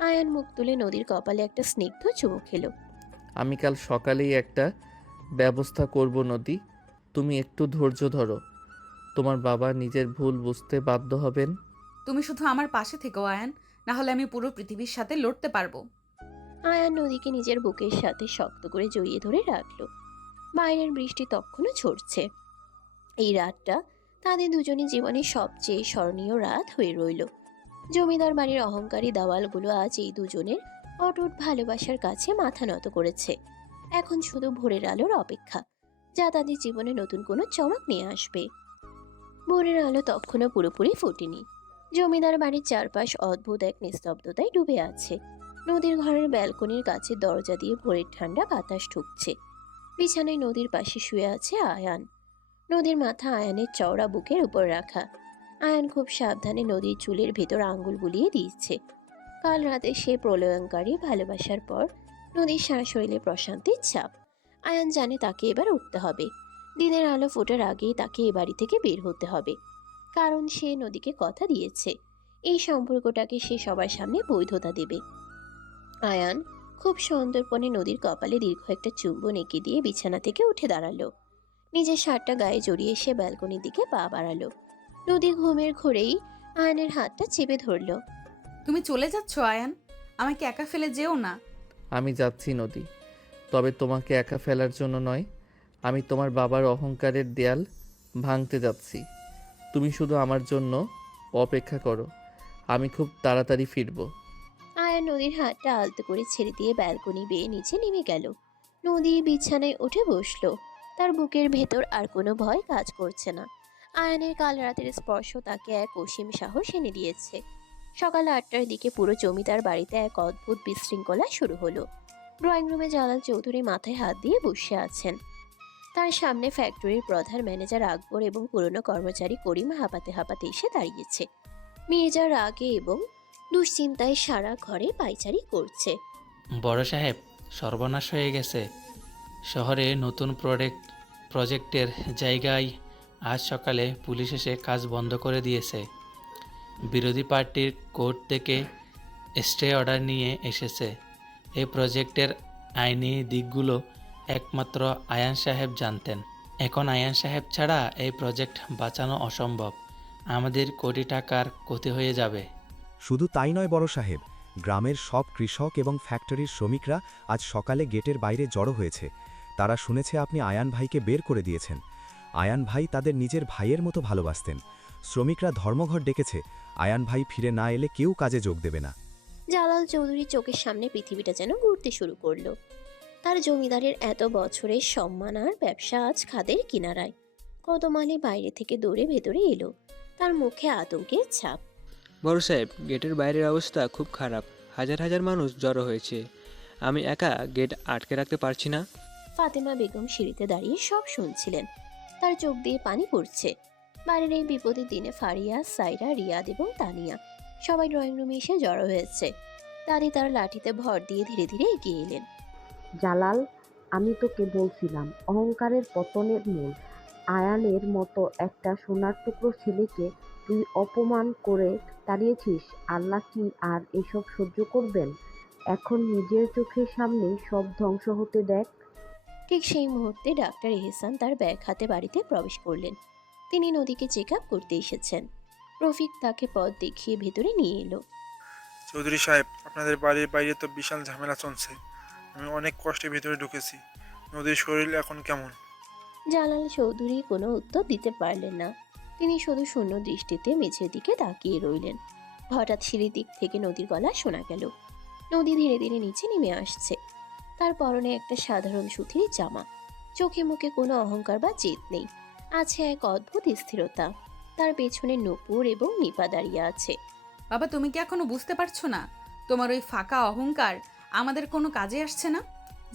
আয়ান মুখ তুলে নদীর কপালে একটা স্নিগ্ধ চুমু খেলো। আমি কাল সকালেই একটা ব্যবস্থা করব নদী, তুমি একটু ধৈর্য ধরো। তোমার বাবা নিজের ভুল বুঝতে বাধ্য হবেন। তুমি শুধু আমার পাশে থেকো আয়ান, না হলে আমি পুরো পৃথিবীর সাথে লড়তে পারবো। আয়ান নদীকে নিজের বুকের সাথে শক্ত করে জড়িয়ে ধরে রাখলো। বাইরের বৃষ্টি তখনও ঝরছে। এই রাতটা তাদের দুজনের জীবনের সবচেয়ে স্মরণীয় রাত হয়ে রইল। জমিদার বাড়ির অহংকারী দেওয়ালগুলো আজ এই দুজনের অটুট ভালোবাসার কাছে মাথা নত করেছে। এখন শুধু ভোরের আলোর অপেক্ষা, যা তাদের জীবনে নতুন কোনো চমক নিয়ে আসবে। ভোরের আলো তখনও পুরোপুরি ফোটেনি। জমিদার বাড়ির চারপাশ অদ্ভুত এক নিস্তব্ধতায় ডুবে আছে। নদীর ঘরের ব্যালকনির কাছে দরজা দিয়ে ভোরের ঠান্ডা বাতাস ঢুকছে। বিছানায় নদীর পাশে শুয়ে আছে আয়ান। নদীর মাথা আয়ানের চওড়া বুকের উপর রাখা। আয়ান খুব সাবধানে নদীর চুলের ভেতর আঙ্গুল বুলিয়ে দিচ্ছে। কাল রাতে সে প্রলয়ঙ্কারী ভালোবাসার পর নদীর সারা শরীরে প্রশান্তির ছাপ। আয়ান জানে তাকে এবার উঠতে হবে। দিনের আলো ফোটার আগেই তাকে এ বাড়ি থেকে বের হতে হবে, কারণ সে নদীকে কথা দিয়েছে এই সম্পর্কটাকে সে সবার সামনে বৈধতা দেবে। আয়ান খুব সন্তর্পণে নদীর কপালে দীর্ঘ একটা চুম্বন এঁকে দিয়ে বিছানা থেকে উঠে দাঁড়ালো। নিজের শার্টটা গায়ে জড়িয়ে সে ব্যালকনির দিকে পা বাড়ালো। নদী ঘুমের ঘোরেই আয়ানের হাতটা চেপে ধরলো। তুমি চলে যাচ্ছ আয়ান, আমাকে একা ফেলে যেও না। আমি যাচ্ছি নদী, তবে তোমাকে একা ফেলার জন্য নয়। আমি তোমার বাবার অহংকারের দেয়াল ভাঙতে যাচ্ছি। তুমি শুধু আমার জন্য অপেক্ষা করো, আমি খুব তাড়াতাড়ি ফিরব। আয়ান নদীর হাতটা আলতো করে ছেড়ে দিয়ে ব্যালকনি বেয়ে নিচে নেমে গেল। নদী বিছানায় উঠে বসলো। তার বুকের ভেতর আর কোনো ভয় কাজ করছে না। আয়ানের কাল রাতের স্পর্শ তাকে এক অসীম সাহস এনে দিয়েছে। সকাল 8টার দিকে পুরো জমিদার বাড়িতে এক অদ্ভুত বিশৃঙ্খলা শুরু হলো। ড্রয়িং রুমে জালাল চৌধুরী মাথায় হাত দিয়ে বসে আছেন। তার সামনে ফ্যাক্টরির প্রধান ম্যানেজার আকবর এবং পুরনো কর্মচারী করিম হাঁপাতে হাঁপাতে এসে দাঁড়িয়েছে। মির্জা রাগে এবং দুশ্চিন্তায় সারা ঘরে পায়চারি করছে। বড় সাহেব, সর্বনাশ হয়ে গেছে। শহরে নতুন প্রজেক্টের জায়গায় আজ সকালে পুলিশ এসে কাজ বন্ধ করে দিয়েছে। বিরোধী পার্টির কোর্ট থেকে স্টে অর্ডার নিয়ে এসেছে। এই প্রজেক্টের আইনি দিকগুলো একমাত্র আয়ান সাহেব জানতেন। এখন আয়ান সাহেব ছাড়া এই প্রজেক্ট বাঁচানো অসম্ভব। আমাদের কোটি টাকার ক্ষতি হয়ে যাবে। শুধু তাই নয় বড় সাহেব, গ্রামের সব কৃষক এবং ফ্যাক্টরির শ্রমিকরা আজ সকালে গেটের বাইরে জড়ো হয়েছে। তারা শুনেছে আপনি আয়ান ভাইকে বের করে দিয়েছেন। আয়ান ভাই তাদের নিজের ভাইয়ের মতো ভালোবাসতেন। শ্রমিকরা ধর্মঘট ডেকেছে, আয়ান ভাই ফিরে না এলে কেউ কাজে যোগ দেবে না। জালাল চৌধুরীর চোখের সামনে পৃথিবীটা যেন ঘুরতে শুরু করলো। তার জমিদারের এত বছরের সম্মান আর ব্যবসা আজ খাদের কিনারায়। কদমালি বাইরে থেকে দৌড়ে ভেতরে এলো, তার মুখে আতঙ্কের ছাপ। বড় সাহেব, গেটের বাইরের অবস্থা খুব খারাপ। হাজার হাজার মানুষ জড়ো হয়েছে। আমি একা গেট আটকে রাখতে পারছি না। ফাতেমা বেগম সিঁড়িতে দাঁড়িয়ে সব শুনছিলেন, তার চোখ দিয়ে পানি পড়ছে। বাড়ির এই বিপদের দিনে ফারিয়া, সাইরা, রিয়াদ এবং তানিয়া সবাই ড্রয়িং রুমে এসে জড়ো হয়েছে। দাদি তার লাঠিতে ভর দিয়ে ধীরে ধীরে এগিয়ে এলেন। জালাল, আমি তোকে বলছিলাম অহংকারের পতনের মূল। আয়ানের মতো একটা সোনার টুকরো ছেলেকে তুই অপমান করে তাড়িয়েছিস। আল্লাহ কি আর এসব সহ্য করবেন? এখন নিজের চোখের সামনে সব ধ্বংস হতে দেখ। ঠিক সেই মুহূর্তে ডাক্তার এহসান তার ব্যাগ হাতে বাড়িতে প্রবেশ করলেন। তিনি নদীকে চেক আপ করতে এসেছেন। রফিক তাকে পথ দেখিয়ে ভেতরে নিয়ে এলো। চৌধুরী সাহেব, আপনাদের বাড়ির বাইরে তো বিশাল ঝামেলা চলছে। আমি অনেক কষ্টে ভেতরে ঢুকেছি। নদীর শরীর এখন কেমন? জালাল চৌধুরী কোনো উত্তর দিতে পারলেন না। তিনি শুধু শূন্য দৃষ্টিতে মেঝের দিকে তাকিয়ে রইলেন। হঠাৎ সিঁড়ির দিক থেকে নদীর গলা শোনা গেল। নদী ধীরে ধীরে নিচে নেমে আসছে। তার পরনে একটা সাধারণ সুতির জামা, চোখে মুখে কোনো অহংকার বা জেদ নেই, আছে এক অদ্ভুত স্থিরতা। তার পেছনে নূপুর এবং নিপা দাঁড়িয়ে আছে। বাবা, তুমি কি এখনো বুঝতে পারছো না? তোমার ওই ফাঁকা অহংকার আমাদের কোনো কাজে আসছে না।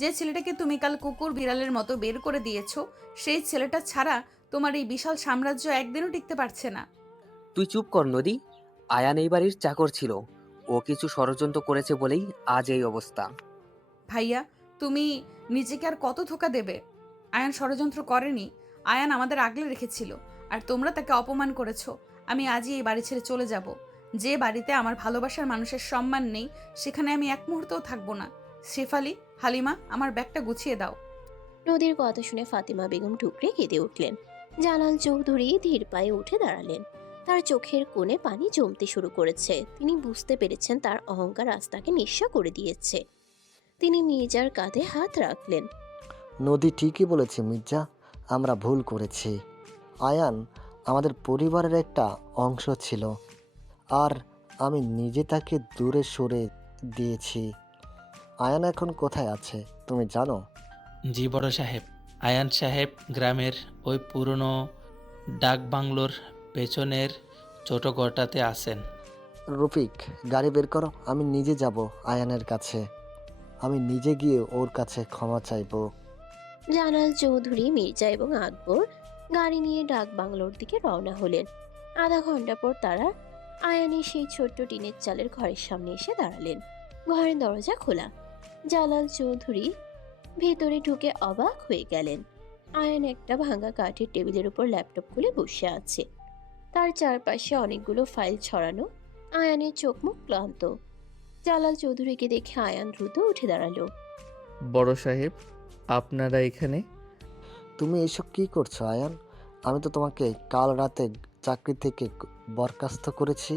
যে ছেলেটাকে তুমি কাল কুকুর বিড়ালের মতো বের করে দিয়েছো, সেই ছেলেটা ছাড়া তোমার এই বিশাল সাম্রাজ্য একদিনও টিকতে পারছে না। তুই চুপ কর নদী। আয়ান এই বাড়ির চাকর ছিল। ও কিছু ষড়যন্ত্র করেছে বলেই আজ এই অবস্থা। ভাইয়া, তুমি নিজেকে আর কত ধোকা দেবে? আয়ান ষড়যন্ত্র করেনি। আয়ান আমাদের আগলে রেখেছিল, আর তোমরা তাকে অপমান করেছো। আমি আজই এই বাড়ি ছেড়ে চলে যাব। যে বাড়িতে আমার ভালোবাসার মানুষের সম্মান নেই, সেখানে আমি এক মুহূর্তও থাকবো না। শেফালি, হালিমা, আমার ব্যাগটা গুছিয়ে দাও। নদীর কথা শুনে ফাতিমা বেগম ঠুকরে কেঁদে উঠলেন। জালাল চৌধুরী ধীর পায়ে উঠে দাঁড়ালেন। তার চোখের কোণে পানি জমতে শুরু করেছে। তিনি বুঝতে পেরেছেন তার অহংকার রাস্তাকে নিঃস্ব করে দিয়েছে। তিনি মির্জার কাঁধে হাত রাখলেন। নদী ঠিকই বলেছে মির্জা, আমরা ভুল করেছি। আয়ান আমাদের পরিবারের একটা অংশ ছিল, আর আমি নিজে তাকে দূরে সরে দিয়েছি। আয়ান এখন কোথায় আছে তুমি জানো? জি বড় সাহেব, আয়ান সাহেব গ্রামের ওই পুরনো ডাক বাংলোর পেছনের ছোট ঘরটাতে আছেন। রফিক, গাড়ি বের করো, আমি নিজে যাব আয়ানের কাছে। আমি নিজে গিয়ে ওর কাছে ক্ষমা চাইবো। জালাল চৌধুরী, মির্জা এবং আকবর গাড়ি নিয়ে ডাক বাংলোর দিকে রওনা হলেন। আধা ঘন্টা পর তারা আয়ানের সেই ছোট্ট টিনের চালের ঘরের সামনে এসে দাঁড়ালেন। ঘরের দরজা খোলা। জালাল চৌধুরী ভেতরে ঢুকে অবাক হয়ে গেলেন। আয়ান একটা ভাঙা কাঠের টেবিলের উপর ল্যাপটপ খুলে বসে আছে। তার চারপাশে অনেকগুলো ফাইল ছড়ানো। আয়ানের চোখ মুখ ক্লান্ত। জালাল চৌধুরীকে দেখে আয়ান দ্রুত উঠে দাঁড়ালো। বড় সাহেব, আপনারা এখানে? তুমি এসব কি করছো আয়ান? আমি তো তোমাকে কাল রাতে চাকরি থেকে বরখাস্ত করেছি।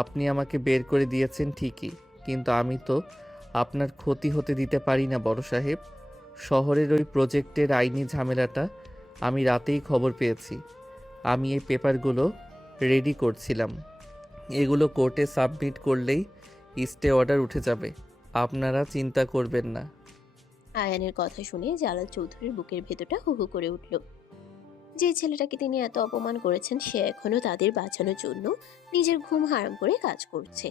আপনি আমাকে বের করে দিয়েছেন ঠিকই, কিন্তু আমি তো আপনার ক্ষতি হতে দিতে পারি না বড় সাহেব। শহরের ওই প্রজেক্টের আইনি ঝামেলাটা আমি রাতেই খবর পেয়েছি। আমি এই পেপারগুলো রেডি করছিলাম। এগুলো কোর্টে সাবমিট করলেই স্টে অর্ডার উঠে যাবে। আপনারা চিন্তা করবেন না। আয়ানের কথা শুনে জালাল চৌধুরীর বুকের ভেতরটা হু হু করে উঠল। যে ছেলেটাকে তিনি এত অপমান করেছেন, সে এখনো তাদের বাঁচানোর জন্য নিজের ঘুম হারাম করে কাজ করছে।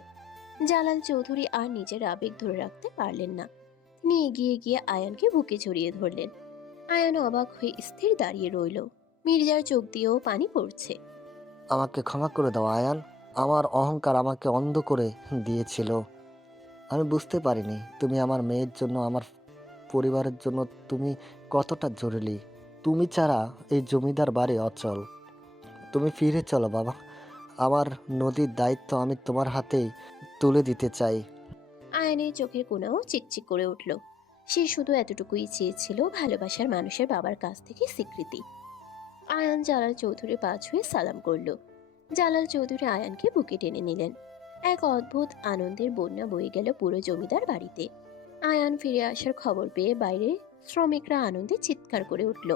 জালাল চৌধুরী আর নিজের আবেগ ধরে রাখতে পারলেন না। তিনি এগিয়ে গিয়ে আয়ানকে বুকে জড়িয়ে ধরলেন। আয়ান অবাক হয়ে স্থির দাঁড়িয়ে রইল। মির্জার চোখ দিয়েও পানি পড়ছে। আমাকে ক্ষমা করে দাও আয়ান, আমার অহংকার আমাকে অন্ধ করে দিয়েছিল। আমি বুঝতে পারিনি তুমি আমার মেয়ের জন্য, আমার পরিবারের জন্য তুমি কতটা জরুরি। তুমি ছাড়া এই জমিদার বাড়ি অচল। তুমি ফিরে চলো বাবা, আমার নদীর দায়িত্ব আমি তোমার হাতেই তুলে দিতে চাই। আয়ানের চোখের কোণাও চিকচিক করে উঠল। সে শুধু এতটুকুই চেয়েছিল, ভালোবাসার মানুষের বাবার কাছ থেকে স্বীকৃতি। আয়ান জালাল চৌধুরী পা ছুঁয়ে সালাম করল। জালাল চৌধুরী আয়ানকে বুকে টেনে নিলেন। এক অদ্ভুত আনন্দের বন্যা বয়ে গেল পুরো জমিদার বাড়িতে। আয়ান ফিরে আসার খবর পেয়ে বাইরে শ্রমিকরা আনন্দে চিৎকার করে উঠল।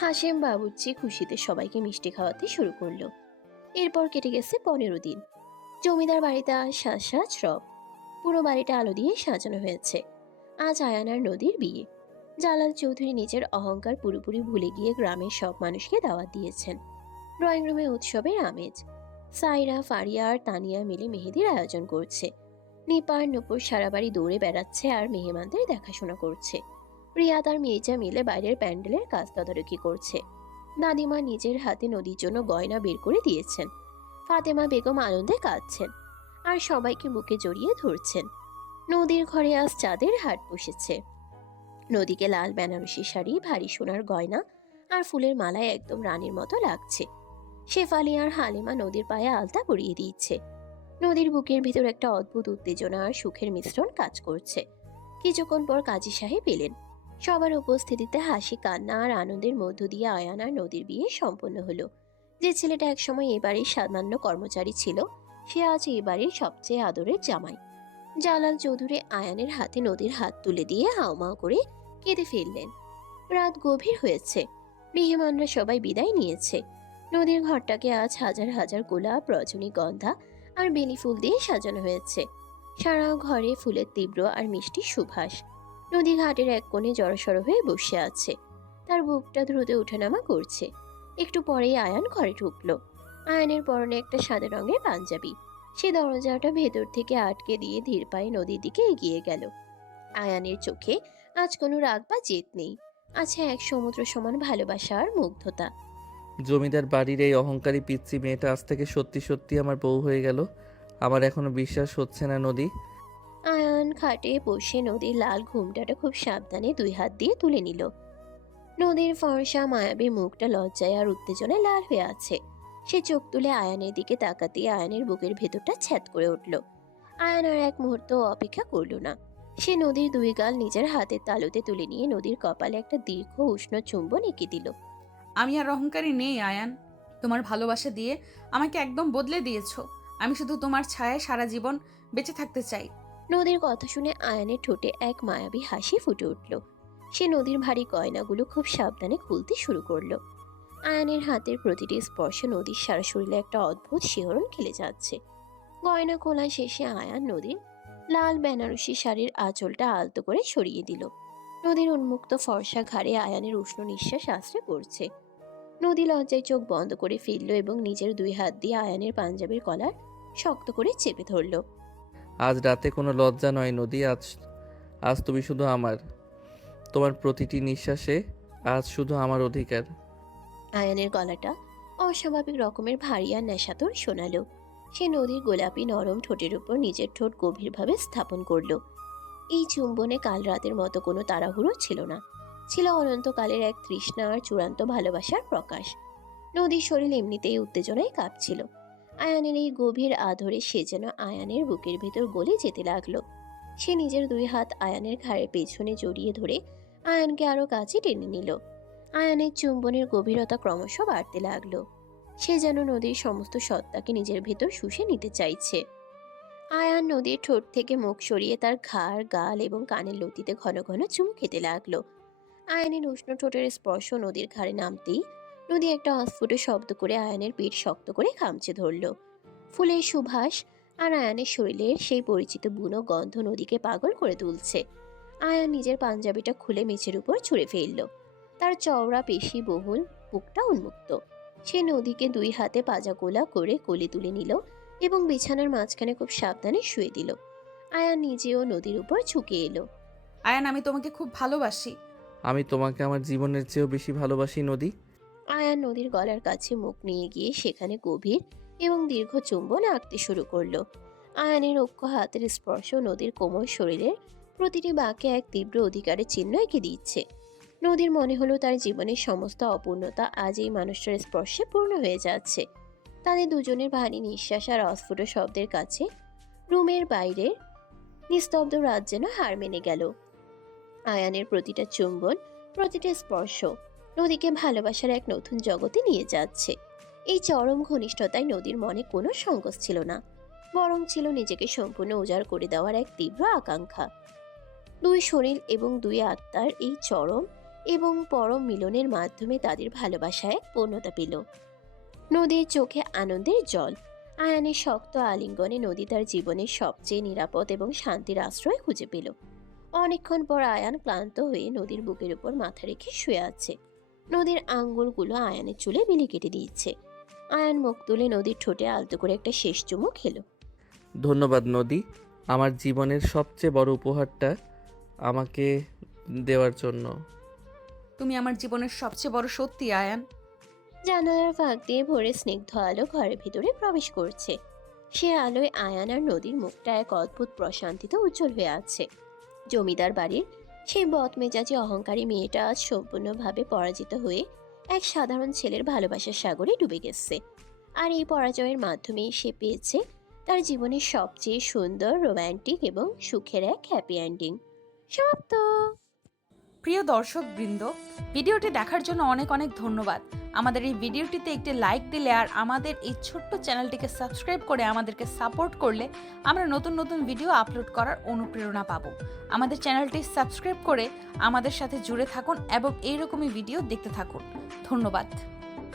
হাশেম বাবুর্চি খুশিতে সবাইকে মিষ্টি খাওয়াতে শুরু করলো। এরপর কেটে গেছে 15 দিন। জমিদার বাড়িতে আজ সাজ রব। পুরো বাড়িটা আলো দিয়ে সাজানো হয়েছে। আজ আয়ান আর নদীর বিয়ে। জালাল চৌধুরী নিজের অহংকার পুরোপুরি ভুলে গিয়ে গ্রামের সব মানুষকে দাওয়াত দিয়েছেন। ড্রয়িং রুমে উৎসবের আমেজ। সাইরা, ফারিয়া আর তানিয়া মিলে মেহেদির আয়োজন করছে। নিপার, নুপুর সারা বাড়ি দৌড়ে বেড়াচ্ছে আর মেহমানদের দেখাশোনা করছে। রিয়াদ আর মির্জা মিলে বাইরের প্যান্ডেলের কাজ তদারকি করছে। দাদিমা নিজের হাতে নদীর জন্য গয়না বের করে দিয়েছেন। ফাতেমা বেগম আনন্দে কাঁদছেন আর সবাইকে বুকে জড়িয়ে ধরছেন। নদীর ঘরে আজ চাঁদের হাট বসেছে। নদীকে লাল বেনারসি শাড়ি, ভারী সোনার গয়না আর ফুলের মালায় একদম রানীর মতো লাগছে। শেফালি আর হালিমা নদীর পায়ে আলতা পরিয়ে দিচ্ছে। নদীর বুকের ভিতর একটা অদ্ভুত উত্তেজনা আর সুখের মিশ্রণ কাজ করছে। কিছুক্ষণ পর কাজী সাহেব এলেন। সবার উপস্থিতিতে হাসি, কান্না আর আনন্দের মধ্য দিয়ে আয়ান আর নদীর বিয়ে সম্পন্ন হলো। যে ছেলেটা একসময় এ বাড়ির সামান্য কর্মচারী ছিল, সে আজ এ বাড়ির সবচেয়ে আদরের জামাই। জালাল চৌধুরী আয়ানের হাতে নদীর হাত তুলে দিয়ে হাউমাউ করে কেঁদে ফেললেন। রাত গভীর হয়েছে। মেহমানরা সবাই বিদায় নিয়েছে। নদীর ঘরটাকে আজ হাজার হাজার গোলাপ, রজনীগন্ধা আর বেলি ফুল দিয়ে সাজানো হয়েছে। সারা ঘরে ফুলের তীব্র আর মিষ্টি সুবাস। নদী ঘাটের এক কোণে জড়সড় হয়ে বসে আছে। তার বুকটা দ্রুত ওঠানামা করছে। একটু পরেই আয়ান ঘরে ঢুকলো। আয়ানের পরনে একটা সাদা রঙের পাঞ্জাবি। সে দরজাটা ভেতর থেকে আটকে দিয়ে ধীর পায়ে নদীর দিকে এগিয়ে গেল। আয়ানের চোখে আজ কোনো রাগ বা জেদ নেই, আছে এক সমুদ্র সমান ভালোবাসা আর মুগ্ধতা। জমিদার বাড়ির এই অহংকারী পিচ্চি মেয়েটা আজ থেকে সত্যি সত্যি আমার বউ হয়ে গেল। আমার এখনো বিশ্বাস হচ্ছে না নদী। আয়ান খাটে বসে নদীর লাল ঘুমটাটা খুব সাবধানে 2 হাত দিয়ে তুলে নিল। নদীর ফর্সা মায়াবী মুখটা লজ্জায় আর উত্তেজনায় লাল হয়ে আছে। সে চোখ তুলে আয়ানের দিকে তাকাতেই আয়ানের বুকের ভেতরটা ছ্যাদ করে উঠল। আয়ান আর এক মুহূর্ত অপেক্ষা করল না। সে নদীর 2 গাল নিজের হাতের তালুতে তুলে নিয়ে নদীর কপালে একটা দীর্ঘ উষ্ণ চুম্বন এঁকে দিল। আমি আর অহংকারী নেই আয়ান। তোমার ভালোবাসা দিয়ে আমাকে একদম বদলে দিয়েছো। আমি শুধু তোমার ছায়ায় সারা জীবন বেঁচে থাকতে চাই। নদীর কথা শুনে আয়ানের ঠোঁটে এক মায়াবী হাসি ফুটে উঠল। সে নদীর ভারী গয়নাগুলো খুব সাবধানে খুলতে শুরু করলো। আয়ানের হাতের প্রতিটি স্পর্শ নদীর সারা শরীরে একটা অদ্ভুত শিহরণ খেলে যাচ্ছে। গয়না খোলা শেষে আয়ান নদীর লাল বেনারসি শাড়ির আঁচলটা আলতো করে সরিয়ে দিল। নদীর উন্মুক্ত ফর্সা ঘাড়ে আয়ানের উষ্ণ নিঃশ্বাস আশ্রে পড়ছে। নদী লজ্জায় চোখ বন্ধ করে ফেলল এবং নিজের 2 হাত দিয়ে আয়ানের পাঞ্জাবির কলার শক্ত করে চেপে ধরল। আজ রাতে কোনো লজ্জা নয় নদী, আজ তুমি শুধু আমার। তোমার প্রতিটি নিঃশ্বাসে আজ শুধু আমার অধিকার। আয়ানের গলাটা অস্বাভাবিক রকমের ভারী আর নেশাতুর শোনালো। সে নদীর গোলাপি নরম ঠোঁটের উপর নিজের ঠোঁট গভীরভাবে স্থাপন করলো। এই চুম্বনে কাল রাতের মতো কোনো তাড়াহুড়ো ছিল না, ছিল অনন্তকালের এক তৃষ্ণা আর চূড়ান্ত ভালোবাসার প্রকাশ। নদীর শরীর এমনিতেই উত্তেজনায় কাঁপছিল। আয়ানের এই গভীর আদরে সে যেন আয়ানের বুকের ভেতর গলে যেতে লাগলো। সে নিজের 2 হাত আয়ানের ঘাড়ের পেছনে জড়িয়ে ধরে আয়ানকে আরো কাছে টেনে নিল। আয়ানের চুম্বনের গভীরতা ক্রমশ বাড়তে লাগলো। সে যেন নদীর সমস্ত সত্তাকে নিজের ভেতর শুষে নিতে চাইছে। আয়ান নদীর ঠোঁট থেকে মুখ সরিয়ে তার ঘাড়, গাল এবং কানের লতিতে ঘন ঘন চুমু খেতে লাগলো। আয়ানের উষ্ণ ঠোঁটের স্পর্শ নদীর ঘাড়ে নামতেই নদী একটা অস্ফুট শব্দ করে আয়ানের পিঠ শক্ত করে খামচে ধরল। ফুলের সুবাস আর আয়ানের শরীরের সেই পরিচিত বুনো গন্ধ নদীকে পাগল করে তুলছে। আয়ান নিজের পাঞ্জাবিটা খুলে মেঝের উপর ছুঁড়ে ফেলল। তার চওড়া পেশি বহুল, বুকটা উন্মুক্ত। সে নদীকে 2 হাতে পাজা গোলা করে কোলে তুলে নিল এবং বিছানার মাঝখানে খুব সাবধানে শুয়ে দিল। আয়ান নিজেও নদীর উপর ঝুঁকে এলো। আয়ান, আমি তোমাকে খুব ভালোবাসি। আমি তোমাকে আমার জীবনের চেয়েও বেশি ভালোবাসি নদী। আয়ান নদীর গলার কাছে মুখ নিয়ে গিয়ে সেখানে গভীর এবং দীর্ঘ চুম্বন আঁকতে শুরু করলো। আয়ানের অক্ষ হাতের স্পর্শ নদীর কোমল শরীরের প্রতিটি বাঁকে এক তীব্র অধিকারের চিহ্ন এঁকে দিচ্ছে। নদীর মনে হলো তার জীবনের সমস্ত অপূর্ণতা আজ এই মানুষটার স্পর্শে পূর্ণ হয়ে যাচ্ছে। তাদের দুজনের ভারী নিঃশ্বাস আর অস্ফুট শব্দের কাছে রুমের বাইরের নিস্তব্ধ রাত যেন হার মেনে গেল। আয়ানের প্রতিটা চুম্বন, প্রতিটা স্পর্শ নদীকে ভালোবাসার এক নতুন জগতে নিয়ে যাচ্ছে। এই চরম ঘনিষ্ঠতায় নদীর মনে কোনো সংকোচ ছিল না, বরং ছিল নিজেকে সম্পূর্ণ উজাড় করে দেওয়ার এক তীব্র আকাঙ্ক্ষা। দুই শরীর এবং দুই আত্মার এই চরম এবং পরম মিলনের মাধ্যমে তাদের ভালোবাসায় এক পূর্ণতা পেল। নদীর চোখে আনন্দের জল। আয়ানের শক্ত আলিঙ্গনে নদী তার জীবনের সবচেয়ে নিরাপদ এবং শান্তির আশ্রয় খুঁজে পেল। অনেকক্ষণ পর আয়ান ক্লান্ত হয়ে নদীর বুকের উপর মাথা রেখে শুয়ে আছে। নদীর আঙ্গুলগুলো আয়ানের চুলে বিলি কেটে দিচ্ছে। আয়ান মুখ তুলে নদীর ঠোঁটে আলতো করে একটা শেষ চুমু খেলো। ধন্যবাদ নদী, আমার জীবনের সবচেয়ে বড় উপহারটা আমাকে দেওয়ার জন্য। তুমি আমার জীবনের সবচেয়ে বড় সত্যি আয়ান। জানালার ফাঁক দিয়ে ভোরে স্নিগ্ধ আলো ঘরের ভিতরে প্রবেশ করছে। সে আলোয় আয়ান আর নদীর মুখটা এক অদ্ভুত প্রশান্তিতে উজ্জ্বল হয়ে আছে। জমিদার বাড়ির সেই বদমেজাজি অহংকারী মেয়েটা আজ সম্পূর্ণভাবে পরাজিত হয়ে এক সাধারণ ছেলের ভালোবাসার সাগরে ডুবে গেছে। আর এই পরাজয়ের মাধ্যমে সে পেয়েছে তার জীবনের সবচেয়ে সুন্দর, রোম্যান্টিক এবং সুখের এক হ্যাপি এন্ডিং। সমাপ্ত। প্রিয় দর্শক বৃন্দ, ভিডিওটি দেখার জন্য অনেক অনেক ধন্যবাদ। আমাদের এই ভিডিওটিতে একটি লাইক দিলে আর আমাদের এই ছোট্ট চ্যানেলটিকে সাবস্ক্রাইব করে আমাদেরকে সাপোর্ট করলে আমরা নতুন নতুন ভিডিও আপলোড করার অনুপ্রেরণা পাবো। আমাদের চ্যানেলটি সাবস্ক্রাইব করে আমাদের সাথে জুড়ে থাকুন এবং এইরকমই ভিডিও দেখতে থাকুন। ধন্যবাদ।